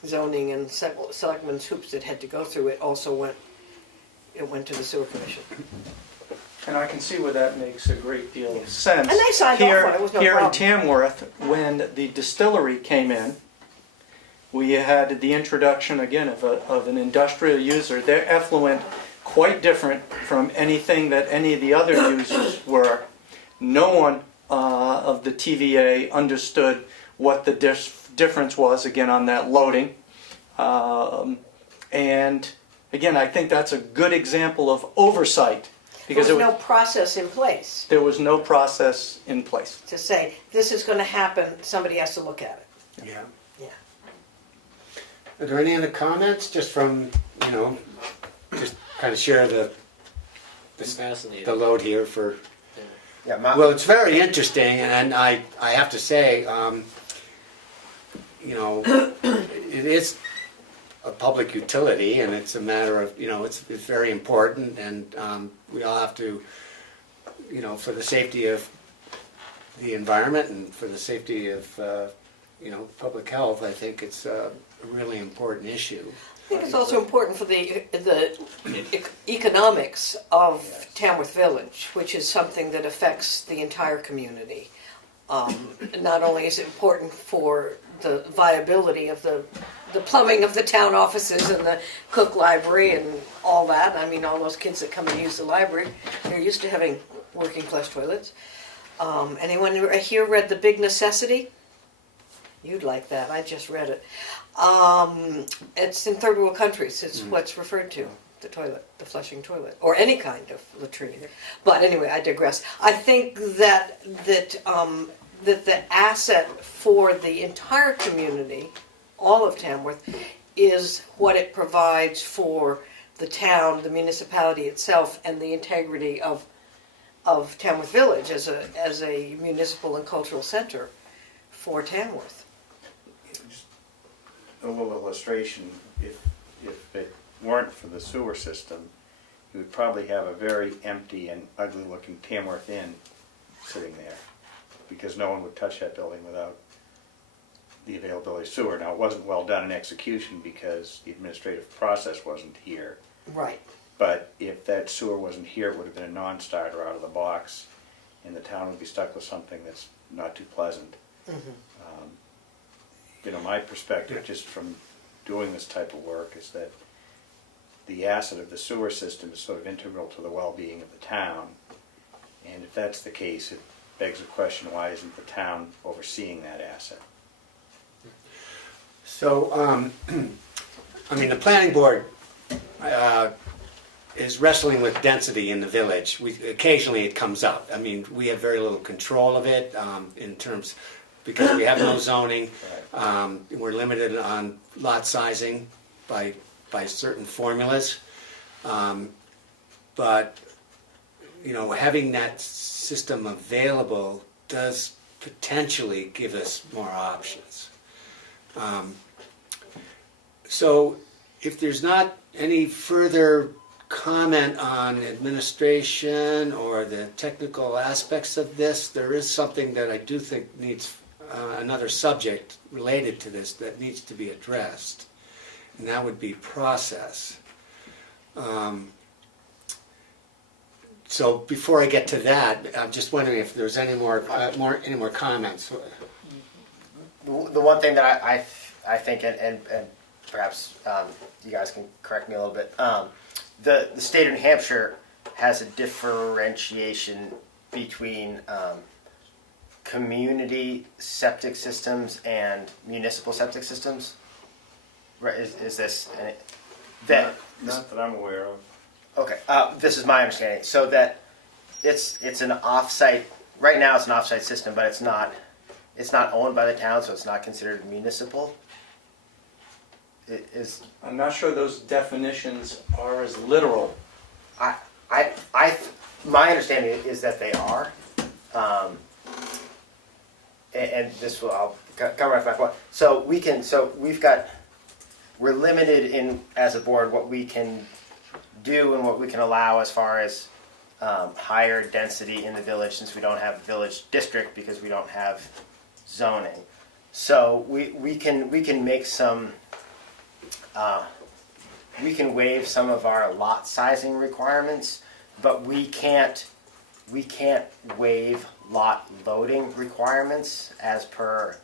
zoning and selectmen's hoops it had to go through, it went to the sewer commission. And I can see where that makes a great deal of sense. And they signed off on it, it was no Here in problem. Tamworth, when the distillery came in, we had the introduction again of an industrial user. They're effluent, quite different from anything that any of the other users were. No one of the TVA understood what the difference was, again, on that loading. And again, I think that's a good example of oversight. There Because was no process in place there was no process in place. to say, this is gonna happen, somebody has to look at it. Yeah. Yeah. Are there any other comments, just from, just kind of share the Fascinating. load here for, Yeah, well, it's very interesting, and I have to say, it is a public utility, and it's a matter of, it's very important, and we all have to, for the safety of the environment and for the safety of, public health, I think it's a really important issue. I think it's also important for the economics of Tamworth Village, which is something that affects the entire community. Not only is it important for the viability of the plumbing of the town offices and the Cook Library and all that. I mean, all those kids that come and use the library, they're used to having working flush toilets. Anyone here read The Big Necessity? You'd like that. I just read it. It's in third world countries. It's what's referred to, the toilet, the flushing toilet, or any kind of latrine. But anyway, I digress. I think that the asset for the entire community, all of Tamworth, is what it provides for the town, the municipality itself, and the integrity of Tamworth Village as a municipal and cultural center for Tamworth. A little illustration, if it weren't for the sewer system, you would probably have a very empty and ugly looking Tamworth Inn sitting there, because no one would touch that building without the availability of sewer. Now, it wasn't well done in execution because the administrative process wasn't here. Right. But if that sewer wasn't here, it would have been a non-starter out of the box, and the town would be stuck with something that's not too pleasant. My perspective, just from doing this type of work, is that the asset of the sewer system is sort of integral to the well-being of the town. And if that's the case, it begs the question, why isn't the town overseeing that asset? So, the planning board is wrestling with density in the village. Occasionally it comes up. We have very little control of it in terms, because we have no zoning. We're limited on lot sizing by certain formulas. But, having that system available does potentially give us more options. So if there's not any further comment on administration or the technical aspects of this, there is something that I do think needs another subject related to this that needs to be addressed, and that would be process. So before I get to that, I'm just wondering if there's any more comments. The one thing that I think, and perhaps you guys can correct me a little bit, the state of New Hampshire has a differentiation between community septic systems and municipal septic systems. Right? Is this that? Not that I'm aware of. Okay, this is my understanding. So that it's an offsite. Right now, it's an offsite system, but it's not owned by the town, so it's not considered municipal. It is. I'm not sure those definitions are as literal. My understanding is that they are. and this will, I'll come right back. So we're limited in, as a board, what we can do and what we can allow as far as higher density in the village, since we don't have a village district because we don't have zoning. So we can make some, we can waive some of our lot sizing requirements, but we can't waive lot loading requirements as per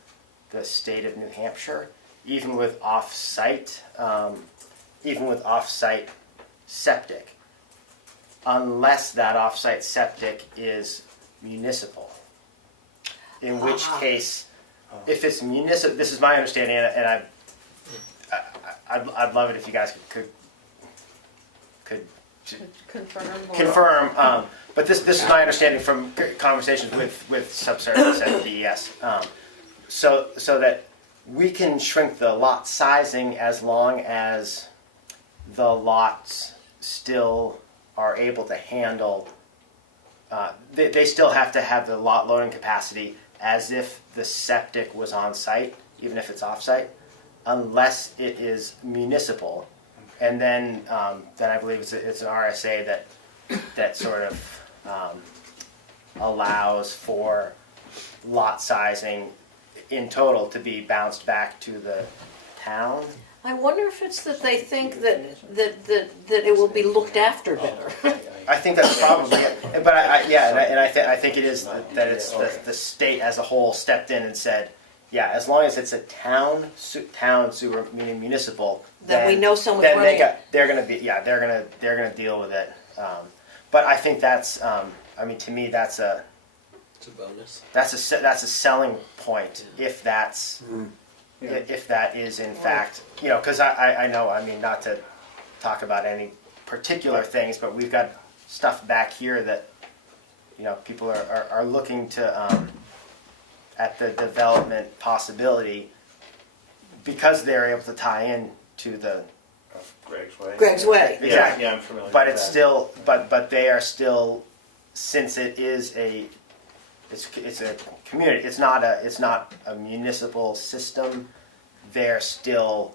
the state of New Hampshire, even with off-site septic, unless that off-site septic is municipal. In which case, if it's municipal, this is my understanding, and I'd love it if you guys could confirm. But this is my understanding from conversations with subsurface and DES. So that we can shrink the lot sizing as long as the lots still are able to handle. They still have to have the lot loading capacity as if the septic was on site, even if it's off site, unless it is municipal. And then I believe it's an RSA that sort of allows for lot sizing in total to be bounced back to the town. I wonder if it's that they think that it will be looked after better. I think that's probably it. But I think it is that it's the state as a whole stepped in and said, yeah, as long as it's a town sewer, meaning municipal, Then we know someone's then running it. they're gonna deal with it. But I think that's to me that's It's a bonus. that's a selling point if that's if that is in fact, because I know, not to talk about any particular things, but we've got stuff back here that people are looking to at the development possibility because they're able to tie in to the Greg's Way. Greg's Way. exactly. Yeah, I'm familiar But with it's that. still, but they are still, since it is it's a community. It's not a municipal system. They're still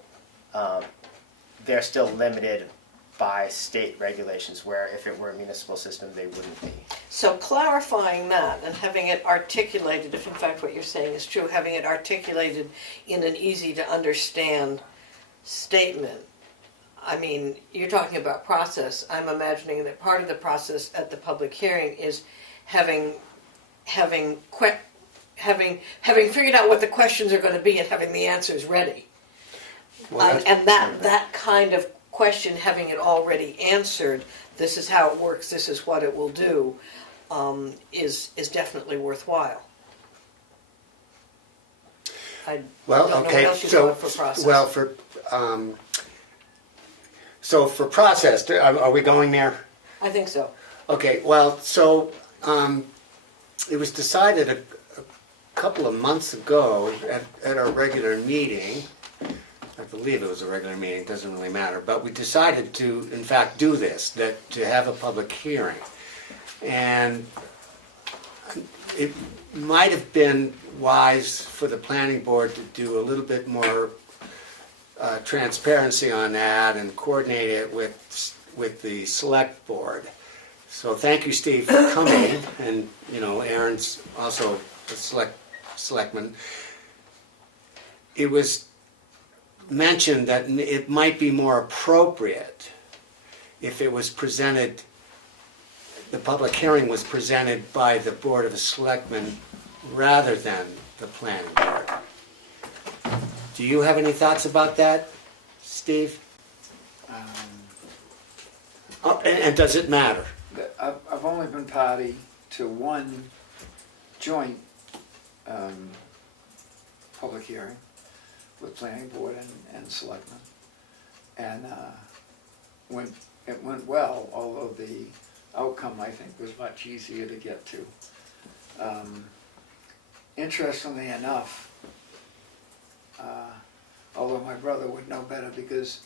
limited by state regulations. Where if it were a municipal system, they wouldn't be. So clarifying that and having it articulated, if in fact what you're saying is true, having it articulated in an easy to understand statement. You're talking about process. I'm imagining that part of the process at the public hearing is having figured out what the questions are going to be and having the answers ready. And that kind of question, having it already answered, this is how it works, this is what it will do, is definitely worthwhile. I don't know what else you want for process. So for process, are we going there? I think so. Okay, well, so it was decided a couple of months ago at our regular meeting, I believe it was a regular meeting, it doesn't really matter, but we decided to, in fact, do this, to have a public hearing. And it might have been wise for the planning board to do a little bit more transparency on that and coordinate it with the select board. So thank you, Steve, for coming, and Aaron's also a selectman. It was mentioned that it might be more appropriate if it was presented, the public hearing was presented by the Board of Selectmen rather than the planning board. Do you have any thoughts about that, Steve? And does it matter? I've only been party to one joint public hearing with planning board and selectmen. And it went well, although the outcome, I think, was much easier to get to. Interestingly enough, although my brother would know better because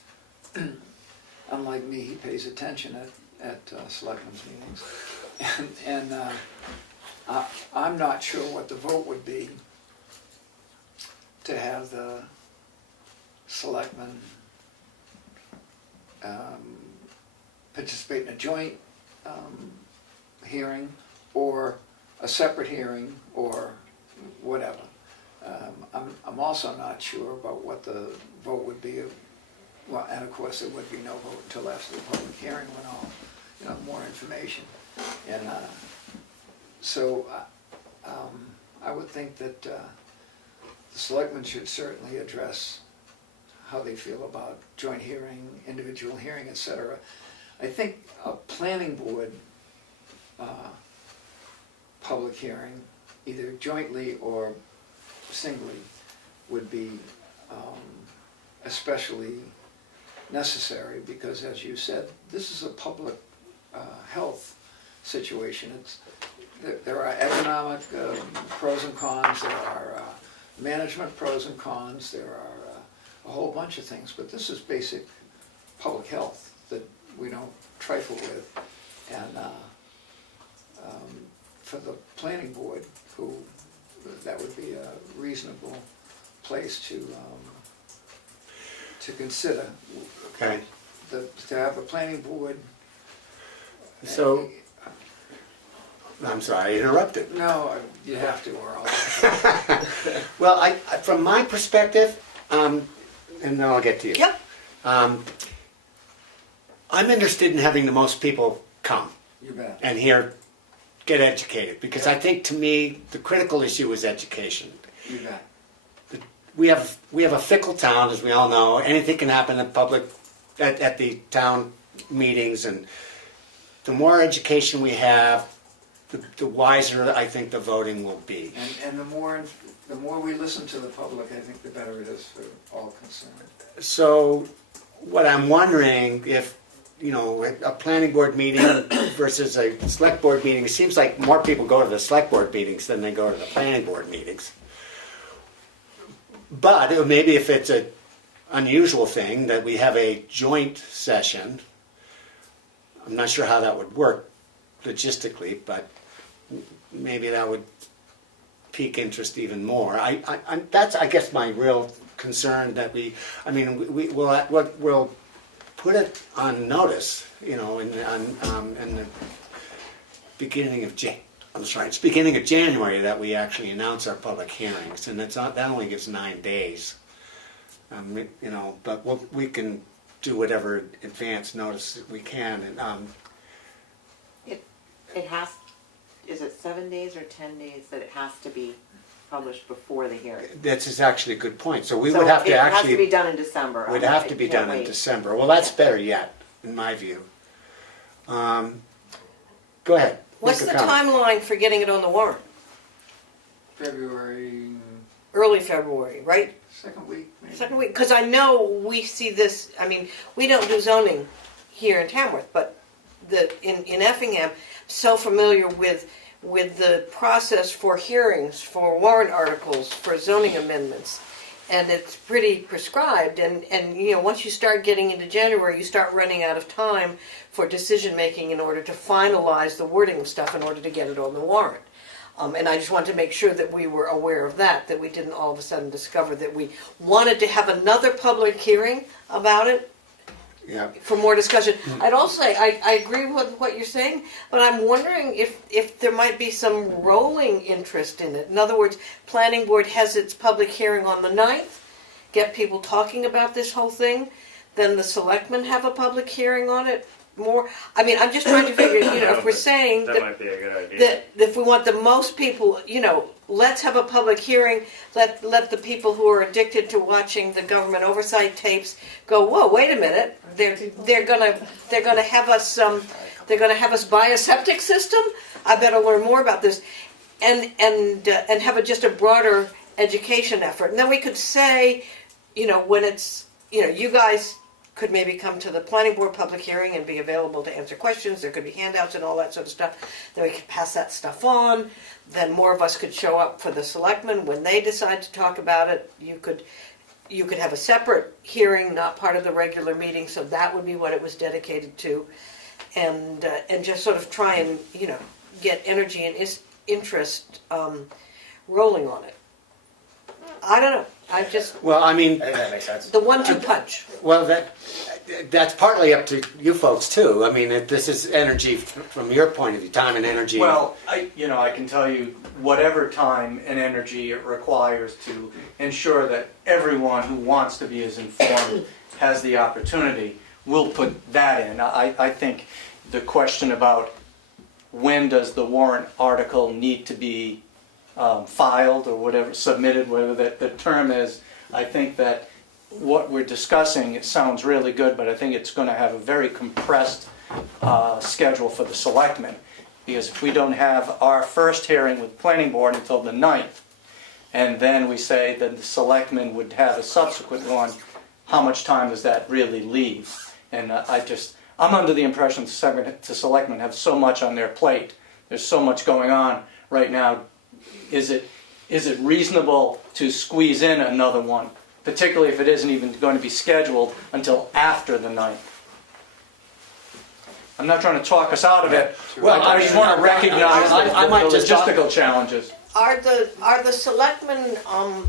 unlike me, he pays attention at selectmen's meetings. And I'm not sure what the vote would be to have the selectmen participate in a joint hearing or a separate hearing or whatever. I'm also not sure about what the vote would be. Well, and of course there would be no vote until after the public hearing when all, more information. And so I would think that the selectmen should certainly address how they feel about joint hearing, individual hearing, etc. I think a planning board public hearing, either jointly or singly, would be especially necessary because, as you said, this is a public health situation. There are economic pros and cons, there are management pros and cons, there are a whole bunch of things, but this is basic public health that we don't trifle with. And for the planning board, that would be a reasonable place to consider. Okay. To have a planning board. So, I'm sorry, I interrupted. No, you have to, or I'll. Well, from my perspective, and then I'll get to you. Yep. I'm interested in having the most people come You bet. and get educated, because I think, to me, the critical issue is education. You bet. We have a fickle town, as we all know. Anything can happen in public at the town meetings, and the more education we have, the wiser I think the voting will be. And the more we listen to the public, I think the better it is for all concerned. So, what I'm wondering, if a planning board meeting versus a select board meeting, it seems like more people go to the select board meetings than they go to the planning board meetings. But maybe if it's an unusual thing that we have a joint session, I'm not sure how that would work logistically, but maybe that would pique interest even more. That's, I guess, my real concern, that we'll put it on notice, in the beginning of it's beginning of January that we actually announce our public hearings, and that only gives 9 days. But we can do whatever advance notice we can. And It has, is it 7 days or 10 days that it has to be published before the hearing? that's actually a good point. So we So would have to it has actually to be done in December. would I have to be can't done in wait. December. Well, that's better yet, in my view. Go ahead. What's Make the a comment. timeline for getting it on the warrant? February, Early February, right? second week, maybe. Second week, because I know we see this, we don't do zoning here in Tamworth, but in Effingham, so familiar with the process for hearings, for warrant articles, for zoning amendments. And it's pretty prescribed, and once you start getting into January, you start running out of time for decision making in order to finalize the wording of stuff in order to get it on the warrant. And I just wanted to make sure that we were aware of that we didn't all of a sudden discover that we wanted to have another public hearing about it Yeah. for more discussion. I'd also say, I agree with what you're saying, but I'm wondering if there might be some rolling interest in it. In other words, Planning Board has its public hearing on the 9th, get people talking about this whole thing, then the Selectmen have a public hearing on it more. I'm just trying to figure, if we're saying That might be a good idea. that if we want the most people, let's have a public hearing, let the people who are addicted to watching the government oversight tapes go, whoa, wait a minute, they're gonna have us buy a septic system? I better learn more about this, and have just a broader education effort. And then we could say, when it's, you guys could maybe come to the planning board public hearing and be available to answer questions. There could be handouts and all that sort of stuff. Then we could pass that stuff on. Then more of us could show up for the selectmen when they decide to talk about it. You could have a separate hearing, not part of the regular meeting, so that would be what it was dedicated to, and just sort of try and get energy and interest rolling on it. I don't know. I just, Well, I mean, I think that makes sense. the 1-2 punch. well, that's partly up to you folks too. I mean, this is energy from your point of view, time and energy. Well, I can tell you whatever time and energy it requires to ensure that everyone who wants to be as informed has the opportunity, we'll put that in. I think the question about when does the warrant article need to be filed or whatever, submitted, whatever the term is, I think that what we're discussing, it sounds really good, but I think it's going to have a very compressed schedule for the selectmen. Because if we don't have our first hearing with the planning board until the 9th, and then we say that the selectmen would have a subsequent one, how much time does that really leave? And I'm under the impression the selectmen have so much on their plate. There's so much going on right now. Is it reasonable to squeeze in another one? Particularly if it isn't even going to be scheduled until after the 9th. I'm not trying to talk us out of it. Well, I just want to recognize I might the just logistical challenges. Are the selectmen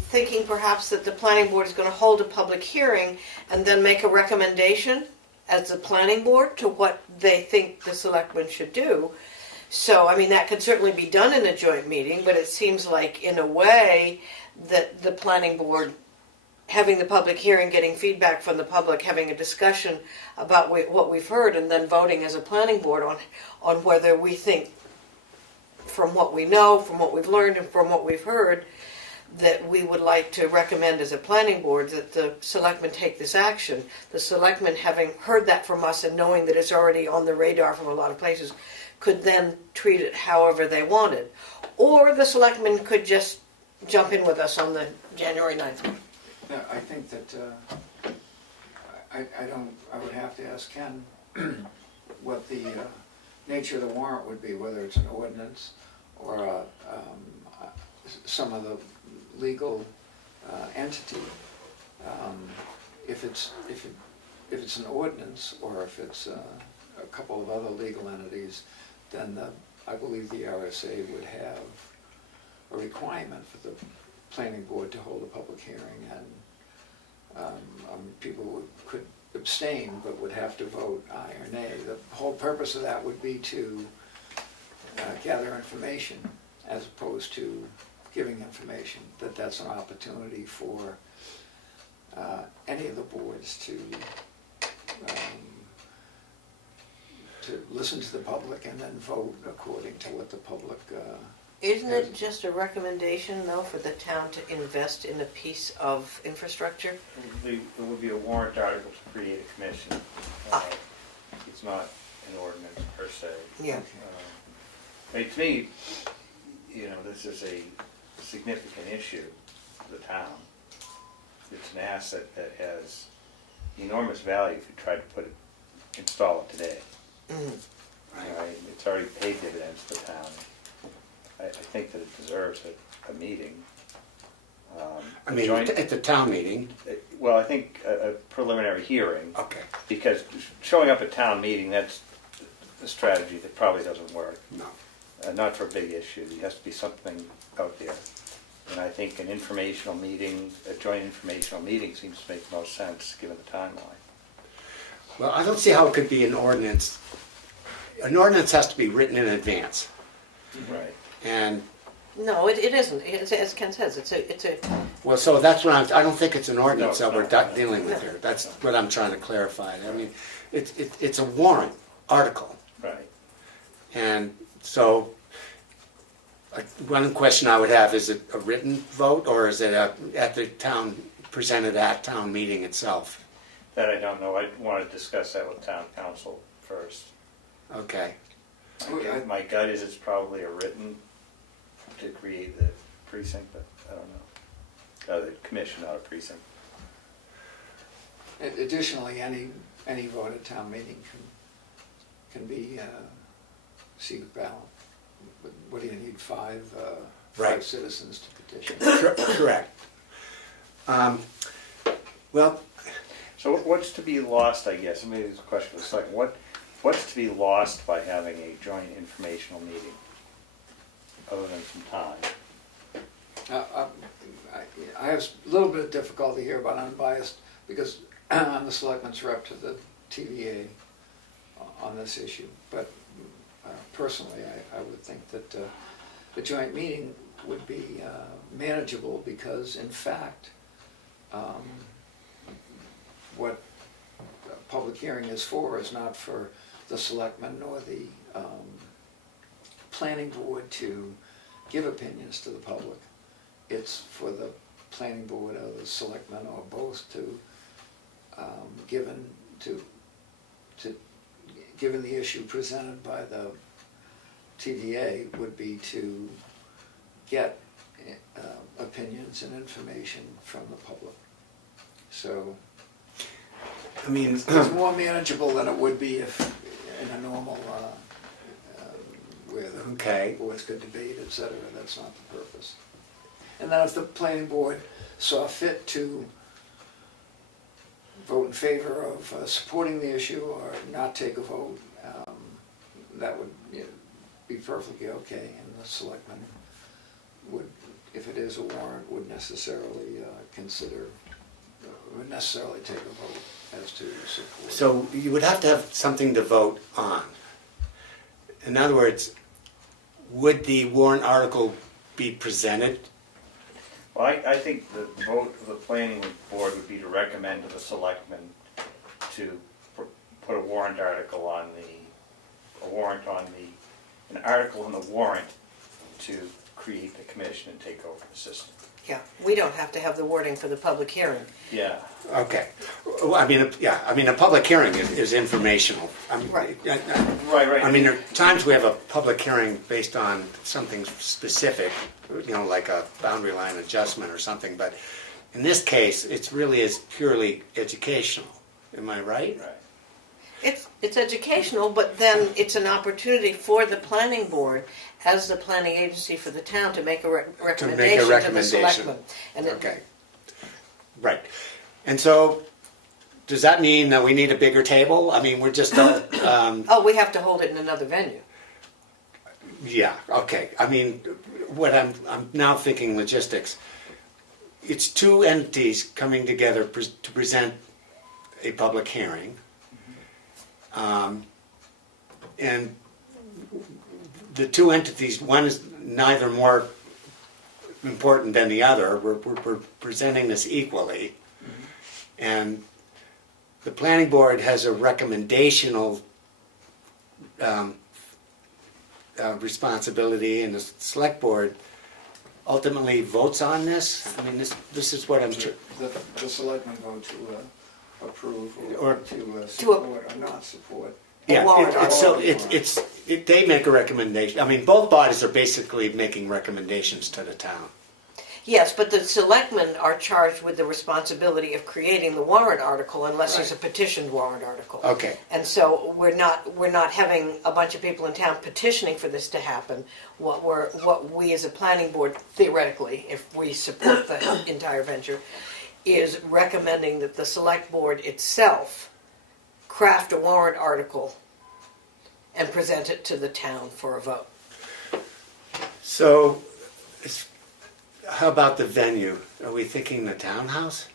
thinking perhaps that the planning board is going to hold a public hearing and then make a recommendation as the planning board to what they think the selectmen should do? So, I mean, that could certainly be done in a joint meeting, but it seems like, in a way, that the planning board, having the public hearing, getting feedback from the public, having a discussion about what we've heard, and then voting as a planning board on whether we think, from what we know, from what we've learned, and from what we've heard, that we would like to recommend as a planning board that the selectmen take this action. The selectmen, having heard that from us and knowing that it's already on the radar from a lot of places, could then treat it however they wanted. Or the selectmen could just jump in with us on the January 9th one. Yeah, I think that, I would have to ask Ken what the nature of the warrant would be, whether it's an ordinance or some of the legal entity. If it's an ordinance, or if it's a couple of other legal entities, then I believe the RSA would have a requirement for the planning board to hold a public hearing, and people could abstain but would have to vote aye or nay. The whole purpose of that would be to gather information as opposed to giving information. That's an opportunity for any of the boards to listen to the public and then vote according to what the public Isn't it just a recommendation, though, for the town to invest in a piece of infrastructure? It would be a warrant article to create a commission. It's not an ordinance per se. Yeah. I mean, to me, this is a significant issue for the town. It's an asset that has enormous value if you try to install it today. It's already paid dividends to the town. I think that it deserves a meeting. I mean, at the town meeting. Well, I think a preliminary hearing. Okay. Because showing up at town meeting, that's a strategy that probably doesn't work. No. Not for a big issue. There has to be something out there. And I think an informational meeting, a joint informational meeting seems to make the most sense given the timeline. Well, I don't see how it could be an ordinance. An ordinance has to be written in advance. Right. And No, it isn't. As Ken says, it's a. well, so that's what I don't think it's an ordinance No, that we're it's not. dealing with here. That's what I'm trying to clarify. I mean, it's a warrant article. Right. And so, one question I would have, is it a written vote, or is it at the town, presented at town meeting itself? That I don't know. I'd want to discuss that with town council first. Okay. My gut is it's probably a written to create the precinct, but I don't know. The commission, not a precinct. Additionally, any vote at town meeting can be secret ballot. What do you need, five Right. citizens to petition? Correct. Well, So what's to be lost, I guess, maybe it's a question for a second, what's to be lost by having a joint informational meeting, other than some time? I have a little bit of difficulty here about unbiased, because I'm the selectman's rep to the TVA on this issue. But personally, I would think that the joint meeting would be manageable, because in fact, what a public hearing is for is not for the selectmen nor the planning board to give opinions to the public. It's for the planning board or the selectmen or both to, given the issue presented by the TVA, would be to get opinions and information from the public. So I mean, it's more manageable than it would be if in a normal, where the Okay. boards could debate, et cetera. That's not the purpose. And then if the planning board saw fit to vote in favor of supporting the issue or not take a vote, that would be perfectly okay. And the selectmen would, if it is a warrant, would necessarily would necessarily take a vote as to support. so you would have to have something to vote on. In other words, would the warrant article be presented? Well, I think the vote of the planning board would be to recommend to the selectmen to put a warrant article on an article in the warrant to create the commission and take over the system. Yeah, we don't have to have the wording for the public hearing. Yeah. Okay. Well, I mean, yeah, I mean, a public hearing is informational. Right. Right. I mean, there are times we have a public hearing based on something specific, like a boundary line adjustment or something, but in this case, it really is purely educational. Am I right? Right. It's educational, but then it's an opportunity for the planning board, as the planning agency for the town, to make a recommendation to the selectmen. And Okay. Right. And so, does that mean that we need a bigger table? I mean, we're just, oh, we have to hold it in another venue. yeah, okay. I mean, what I'm now thinking logistics. It's two entities coming together to present a public hearing. And the two entities, one is neither more important than the other. We're presenting this equally. And the planning board has a recommendational responsibility, and the select board ultimately votes on this. I mean, this is what I'm. The selectmen vote to approve Or- or to support or not support. Yeah, warrant they make a recommendation. I mean, both bodies are basically making recommendations to the town. Yes, but the selectmen are charged with the responsibility of creating the warrant article unless there's a petitioned warrant article. Okay. And so we're not having a bunch of people in town petitioning for this to happen. What we as a planning board, theoretically, if we support the entire venture, is recommending that the select board itself craft a warrant article and present it to the town for a vote. So, how about the venue? Are we thinking the townhouse?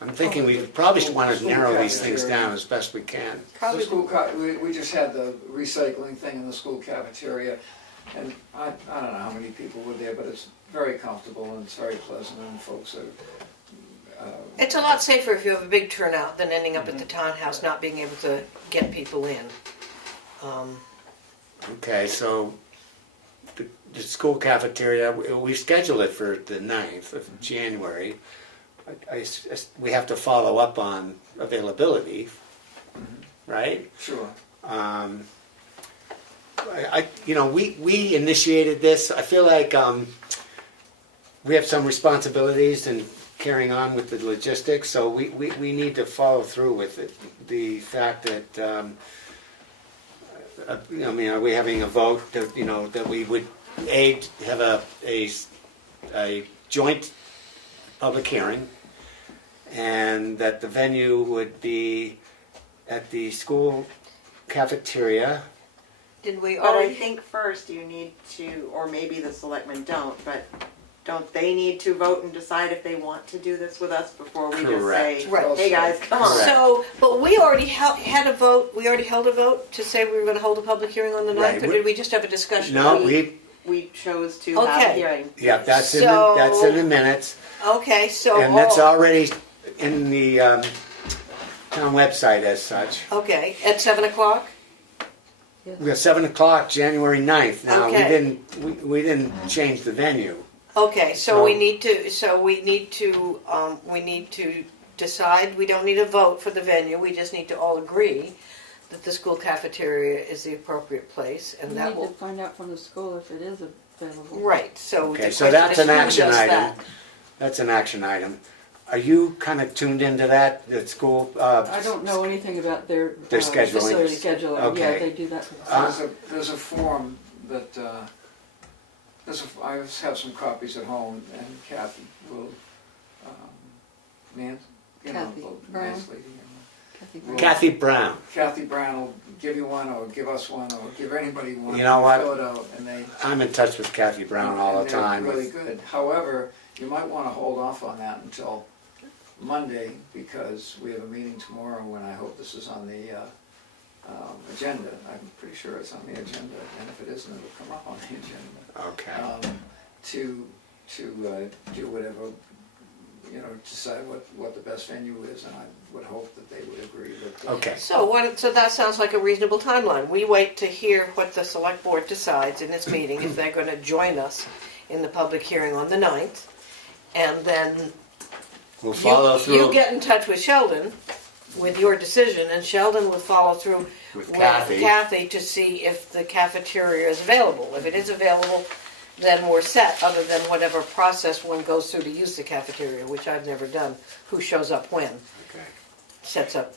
I'm thinking we probably want to narrow these things down as best we can. The school, we just had the recycling thing in the school cafeteria, and I don't know how many people were there, but it's very comfortable and it's very pleasant, and folks are. It's a lot safer if you have a big turnout than ending up at the townhouse not being able to get people in. Okay, so the school cafeteria, we scheduled it for the 9th of January. We have to follow up on availability, right? Sure. We initiated this. I feel like we have some responsibilities in carrying on with the logistics, so we need to follow through with it. The fact that, are we having a vote that, that we would, have a joint public hearing, and that the venue would be at the school cafeteria. Did we But I already? think first you need to, or maybe the selectmen don't, but don't they need to vote and decide if they want to do this with us before we just Correct. say, Right. hey guys, come on? So, but we already had a vote, we already held a vote to say we were gonna hold a public hearing on the Right. 9th, or did we just have a discussion? No, We chose to have a Okay. hearing. yeah, that's in So- that's in the minutes, Okay, so. and that's already in the town website as such. Okay, at 7 o'clock? We got 7 o'clock, January 9th. Now, Okay. we didn't change the venue. Okay, so So- we need to decide, we don't need a vote for the venue, we just need to all agree that the school cafeteria is the appropriate place, and We that need to will, find out from the school if it is available. right, so the Okay, question so that's is an who action does item. that? That's an action item. Are you kind of tuned into that, the school? I don't know anything about their scheduling. facility scheduling. Okay. Yeah, they do that. There's a form that, I have some copies at home, and Kathi will, Kathi Brown. Nancy, Kathy Well- Kathy Brown. Kathy Brown will give you one, or give us one, or give anybody one. You know what? Fill it out, and they. I'm in touch with Kathy Brown all the and they're time. really good. However, you might want to hold off on that until Monday, because we have a meeting tomorrow, when I hope this is on the agenda. I'm pretty sure it's on the agenda, and if it isn't, it'll come up on the agenda. Okay. To do whatever, decide what the best venue is, and I would hope that they would agree with. Okay. So that sounds like a reasonable timeline. We wait to hear what the select board decides in its meeting, if they're gonna join us in the public hearing on the 9th. And then We'll follow you through get in touch with Sheldon with your decision, and Sheldon will follow through with Kathy. Kathy to see if the cafeteria is available. If it is available, then we're set, other than whatever process one goes through to use the cafeteria, which I've never done. Who shows up when, Okay. sets up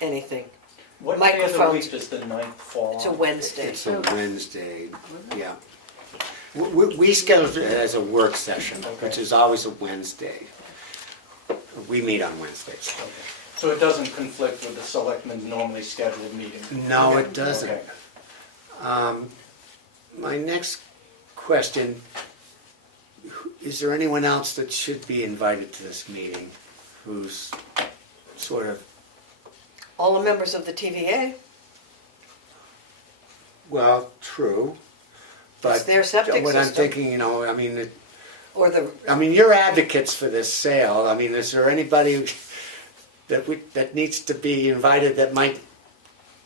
anything. What day of the Microphones. week does the 9th fall on? It's a Wednesday. It's a Wednesday, yeah. We scheduled it as a work session, which is always a Wednesday. We meet on Wednesdays. Okay. So it doesn't conflict with the selectmen's normally scheduled meeting? No, it doesn't. Okay. My next question, is there anyone else that should be invited to this meeting who's sort of, All the members of the TVA, well, true, but It's their septic what I'm system. thinking, or the, you're advocates for this sale. I mean, is there anybody that needs to be invited that might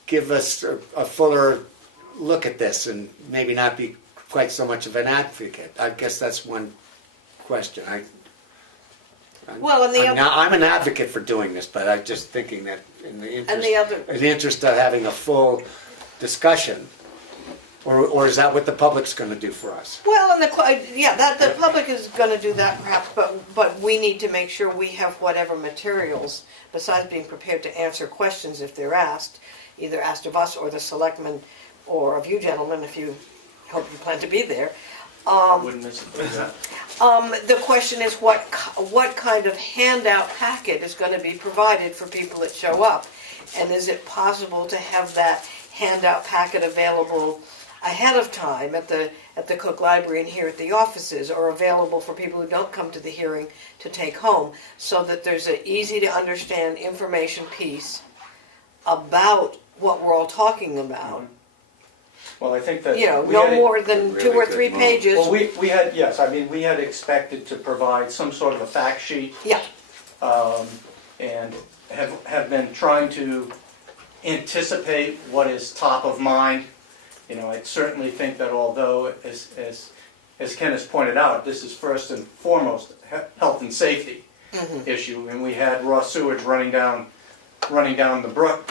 give us a fuller look at this and maybe not be quite so much of an advocate? I guess that's one question. Well, and the other- I'm an advocate for doing this, but I'm just thinking that in the and the other, interest of having a full discussion, or is that what the public's going to do for us? well, and the public is gonna do that perhaps, but we need to make sure we have whatever materials, besides being prepared to answer questions if they're asked, either asked of us or the selectmen, or of you gentlemen, if you hope you plan to be there. Wouldn't miss it. The question is what kind of handout packet is gonna be provided for people that show up? And is it possible to have that handout packet available ahead of time at the Cook Library and here at the offices, or available for people who don't come to the hearing to take home, so that there's an easy to understand information piece about what we're all talking about? Well, I think that. we No had- more than 2 or really 3 good pages. Well, we had, yes, I mean, we had expected to provide some sort of a fact sheet, Yeah, and have been trying to anticipate what is top of mind. I certainly think that although, as Ken has pointed out, this is first and foremost health and safety issue, and we had raw sewage running down the brook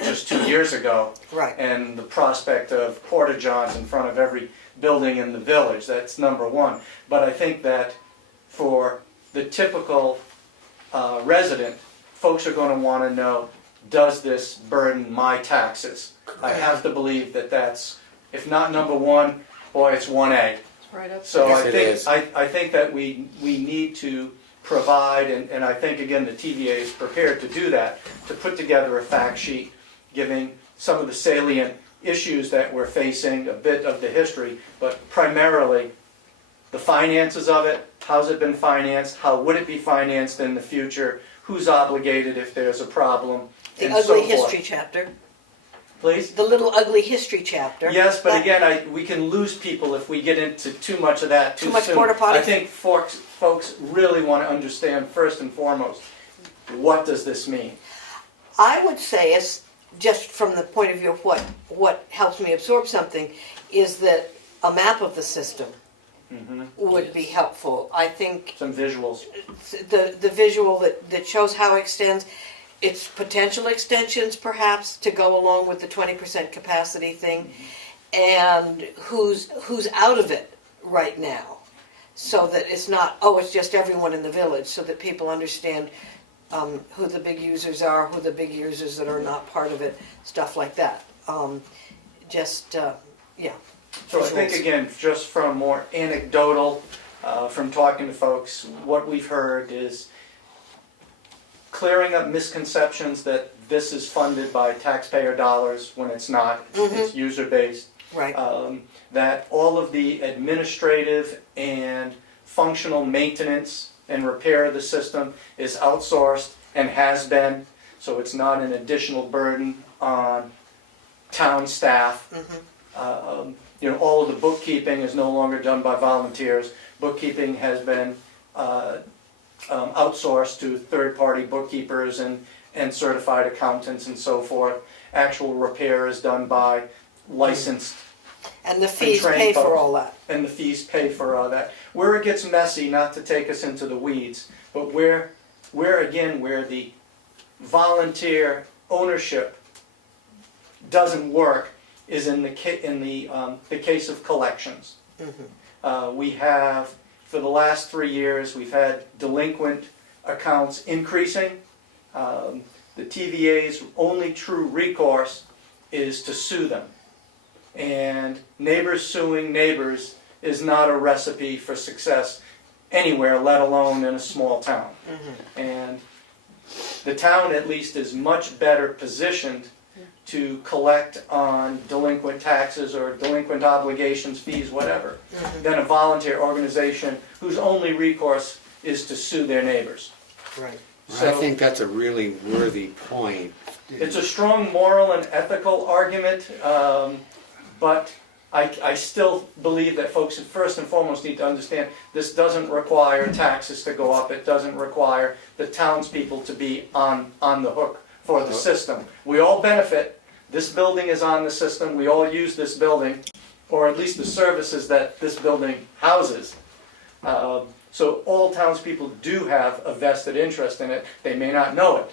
just 2 years ago, right. and the prospect of porta-johns in front of every building in the village, that's number one. But I think that for the typical resident, folks are going to want to know, does this burden my taxes? I have to believe that that's, if not number one, boy, it's 1A. It's right up. So Yes, it is. I think that we need to provide, and I think, again, the TVA is prepared to do that, to put together a fact sheet giving some of the salient issues that we're facing, a bit of the history, but primarily the finances of it, how's it been financed, how would it be financed in the future, who's obligated if there's a problem, The and so ugly forth. history chapter, Please? the little ugly history chapter. Yes, but That- again, we can lose people if we get into too much of that too Too much soon. porta potty? I think folks really want to understand first and foremost, what does this mean? I would say, as just from the point of view of what helps me absorb something, is that a map of the system would be helpful. I think Some visuals. the visual that shows how it extends, its potential extensions perhaps to go along with the 20% capacity thing, and who's out of it right now, so that it's not, oh, it's just everyone in the village, so that people understand who the big users are, who the big users that are not part of it, stuff like that. Yeah. So I think, Visuals. again, just from more anecdotal, from talking to folks, what we've heard is clearing up misconceptions that this is funded by taxpayer dollars when it's not. It's user-based. Right. That all of the administrative and functional maintenance and repair of the system is outsourced and has been, so it's not an additional burden on town staff. All of the bookkeeping is no longer done by volunteers. Bookkeeping has been outsourced to third-party bookkeepers and certified accountants and so forth. Actual repair is done by licensed, And the fees trained pay for folks. all that. and the fees pay for all that. Where it gets messy, not to take us into the weeds, but where the volunteer ownership doesn't work is in the case of collections. We have, for the last 3 years, we've had delinquent accounts increasing. The TVA's only true recourse is to sue them. And neighbors suing neighbors is not a recipe for success anywhere, let alone in a small town. And the town at least is much better positioned to collect on delinquent taxes or delinquent obligations, fees, whatever, than a volunteer organization whose only recourse is to sue their neighbors. Right. I think that's a really worthy point. It's a strong moral and ethical argument, but I still believe that folks first and foremost need to understand this doesn't require taxes to go up. It doesn't require the townspeople to be on the hook for the system. We all benefit. This building is on the system. We all use this building, or at least the services that this building houses. So all townspeople do have a vested interest in it. They may not know it.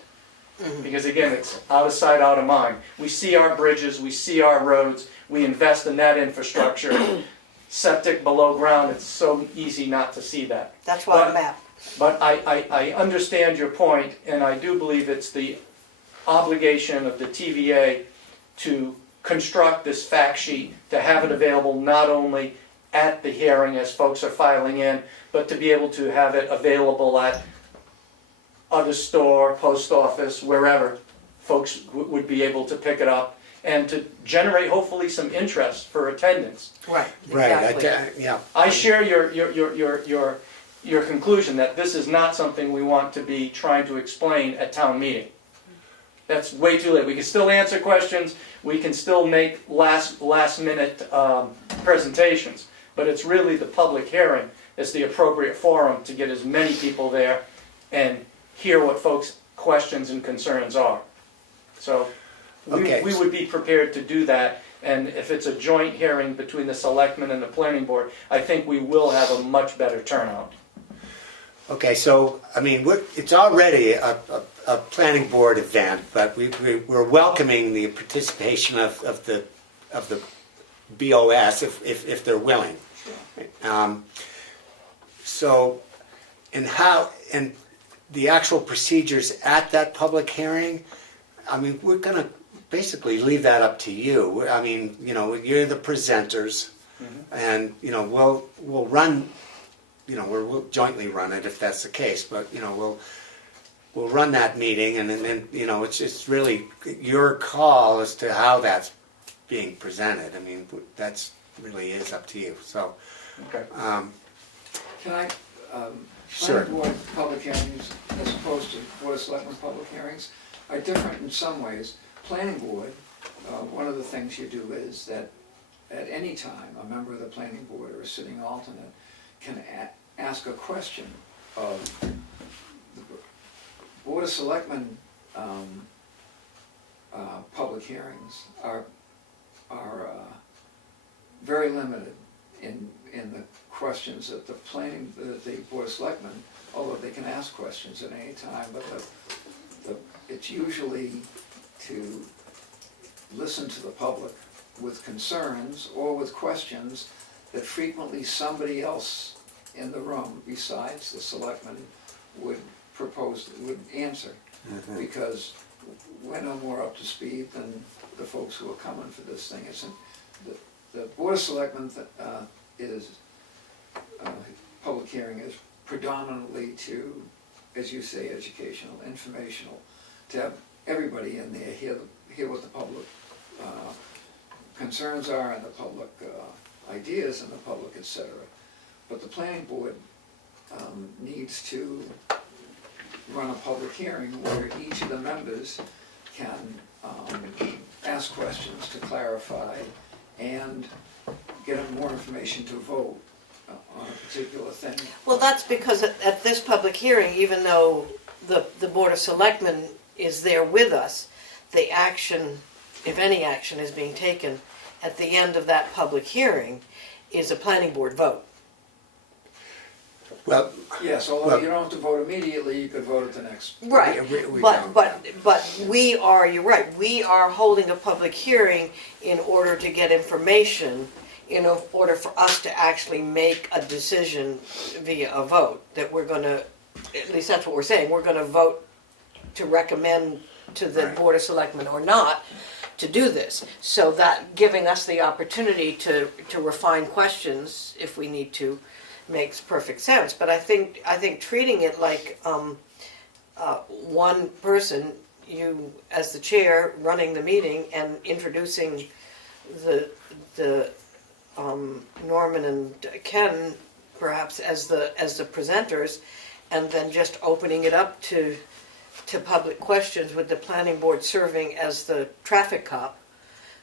Because again, it's out of sight, out of mind. We see our bridges, we see our roads, we invest in that infrastructure. Septic below ground, it's so easy not to see that. That's why a map. But I understand your point, and I do believe it's the obligation of the TVA to construct this fact sheet, to have it available not only at the hearing as folks are filing in, but to be able to have it available at other store, post office, wherever folks would be able to pick it up, and to generate hopefully some interest for attendance. Right. Right, Exactly. yeah. I share your conclusion that this is not something we want to be trying to explain at town meeting. That's way too late. We can still answer questions, we can still make last minute presentations, but it's really the public hearing is the appropriate forum to get as many people there and hear what folks' questions and concerns are. So we would be prepared to do that, and if it's a joint hearing between the Selectmen and the Planning Board, I think we will have a much better turnout. Okay, so, I mean, it's already a planning board event, but we're welcoming the participation of the BOS if they're willing. So, and the actual procedures at that public hearing, I mean, we're gonna basically leave that up to you. I mean, you're the presenters, and, we'll run, we'll jointly run it if that's the case, but, we'll run that meeting, and then, it's just really your call as to how that's being presented. I mean, that's really is up to you, so. Okay. Can I, Sure. planning board public hearings as opposed to board of selectmen public hearings are different in some ways. Planning board, one of the things you do is that at any time, a member of the planning board or a sitting alternate can ask a question of the board of selectmen. Public hearings are very limited in the questions that the board of selectmen, although they can ask questions at any time, but it's usually to listen to the public with concerns or with questions that frequently somebody else in the room besides the selectmen would answer. Because we're no more up to speed than the folks who are coming for this thing. The Board of Selectmen public hearing is predominantly to, as you say, educational, informational, to have everybody in there hear what the public concerns are and the public ideas and the public, etc. But the planning board needs to run a public hearing where each of the members can ask questions to clarify and get more information to vote on a particular thing. Well, that's because at this public hearing, even though the Board of Selectmen is there with us, the action, if any action is being taken at the end of that public hearing, is a planning board vote. Well, Yes, although Well- you don't have to vote immediately, you could vote at the next. Right, we but don't. we are, you're right, we are holding a public hearing in order to get information, in order for us to actually make a decision via a vote, that we're gonna, at least that's what we're saying, we're gonna vote to recommend to the Right. Board of Selectmen or not to do this. So that giving us the opportunity to refine questions, if we need to, makes perfect sense. But I think treating it like one person, you as the chair running the meeting and introducing the Norman and Ken perhaps as the presenters, and then just opening it up to public questions with the planning board serving as the traffic cop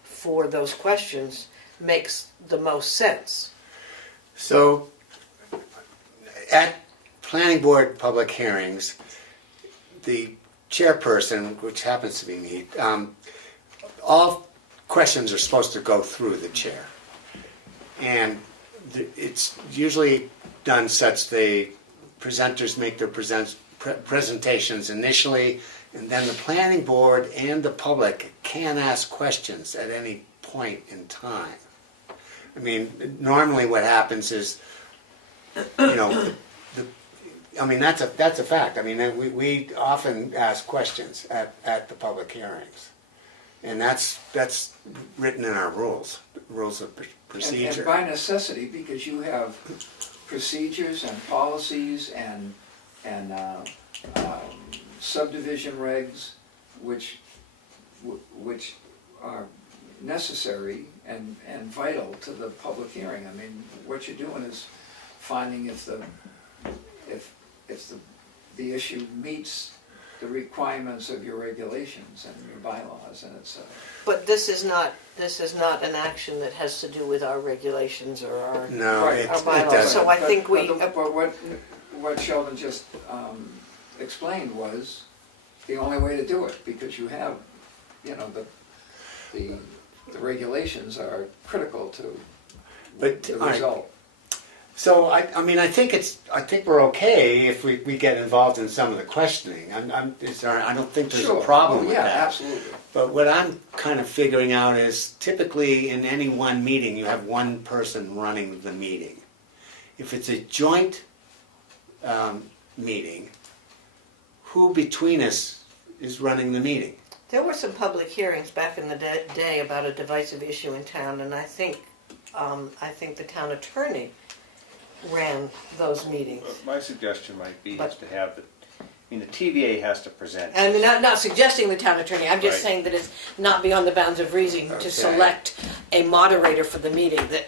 for those questions makes the most sense. So, at planning board public hearings, the chairperson, which happens to be me, all questions are supposed to go through the chair. And it's usually done such the presenters make their presentations initially, and then the planning board and the public can ask questions at any point in time. I mean, normally what happens is, you know, that's a fact. I mean, we often ask questions at the public hearings, and that's written in our rules of procedure. And by necessity, because you have procedures and policies and subdivision regs, which are necessary and vital to the public hearing. I mean, what you're doing is finding if the issue meets the requirements of your regulations and your bylaws, and it's. But this is not an action that has to do with our regulations or our No, Right. it Our bylaws. doesn't. So I think we. But what Sheldon just explained was the only way to do it, because you have, you know, the regulations are critical to But, the all right. result. So I think we're okay if we get involved in some of the questioning. I don't think there's a Sure. problem Oh, with yeah, that. absolutely. But what I'm kind of figuring out is typically in any one meeting you have one person running the meeting. If it's a joint meeting, who between us is running the meeting? There were some public hearings back in the day about a divisive issue in town, and I think the town attorney ran those meetings. My suggestion might be But- is to have the TVA has to present. And I'm not suggesting the town attorney, I'm just Right. saying that it's not beyond the bounds of reason Okay. to select a moderator for the meeting that,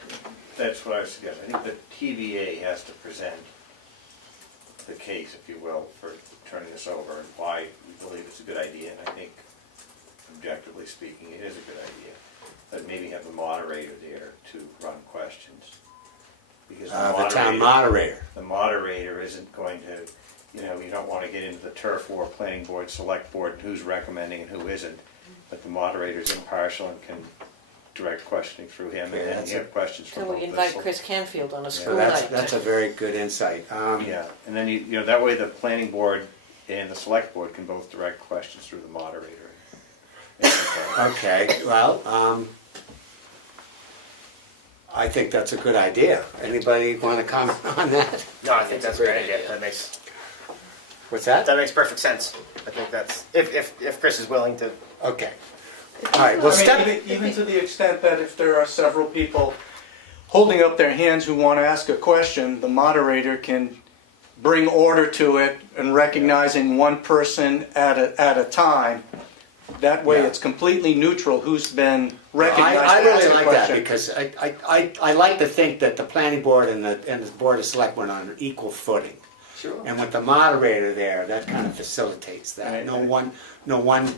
That's what I suggest. I think the TVA has to present the case, if you will, for turning this over and why we believe it's a good idea. And I think, objectively speaking, it is a good idea. But maybe have the moderator there to run questions. Because The town moderator. the moderator isn't going to, you know, you don't want to get into the turf war, planning board, select board, and who's recommending and who isn't. But the moderator's impartial and can direct questioning through him, Okay, and then that's you have questions from Can both we the invite sel- Chris Canfield on a school That's, night? that's a very good insight. Yeah, and then you know, that way the planning board and the select board can both direct questions through the moderator. Okay, well, I think that's a good idea. Anybody want to comment on that? No, I think that's a Great great idea. idea. What's that? That makes perfect sense. I think that's, if Chris is willing to. Okay. All right, well, I mean, step, even to the extent that if there are several people holding up their hands who want to ask a question, the moderator can bring order to it and recognizing one person at a time. That way Yeah. it's completely neutral who's been recognized I to ask really a like that question. because I like to think that the planning board and the board of selectmen are on equal footing. Sure. And with the moderator there, that kind of facilitates that. Right. No one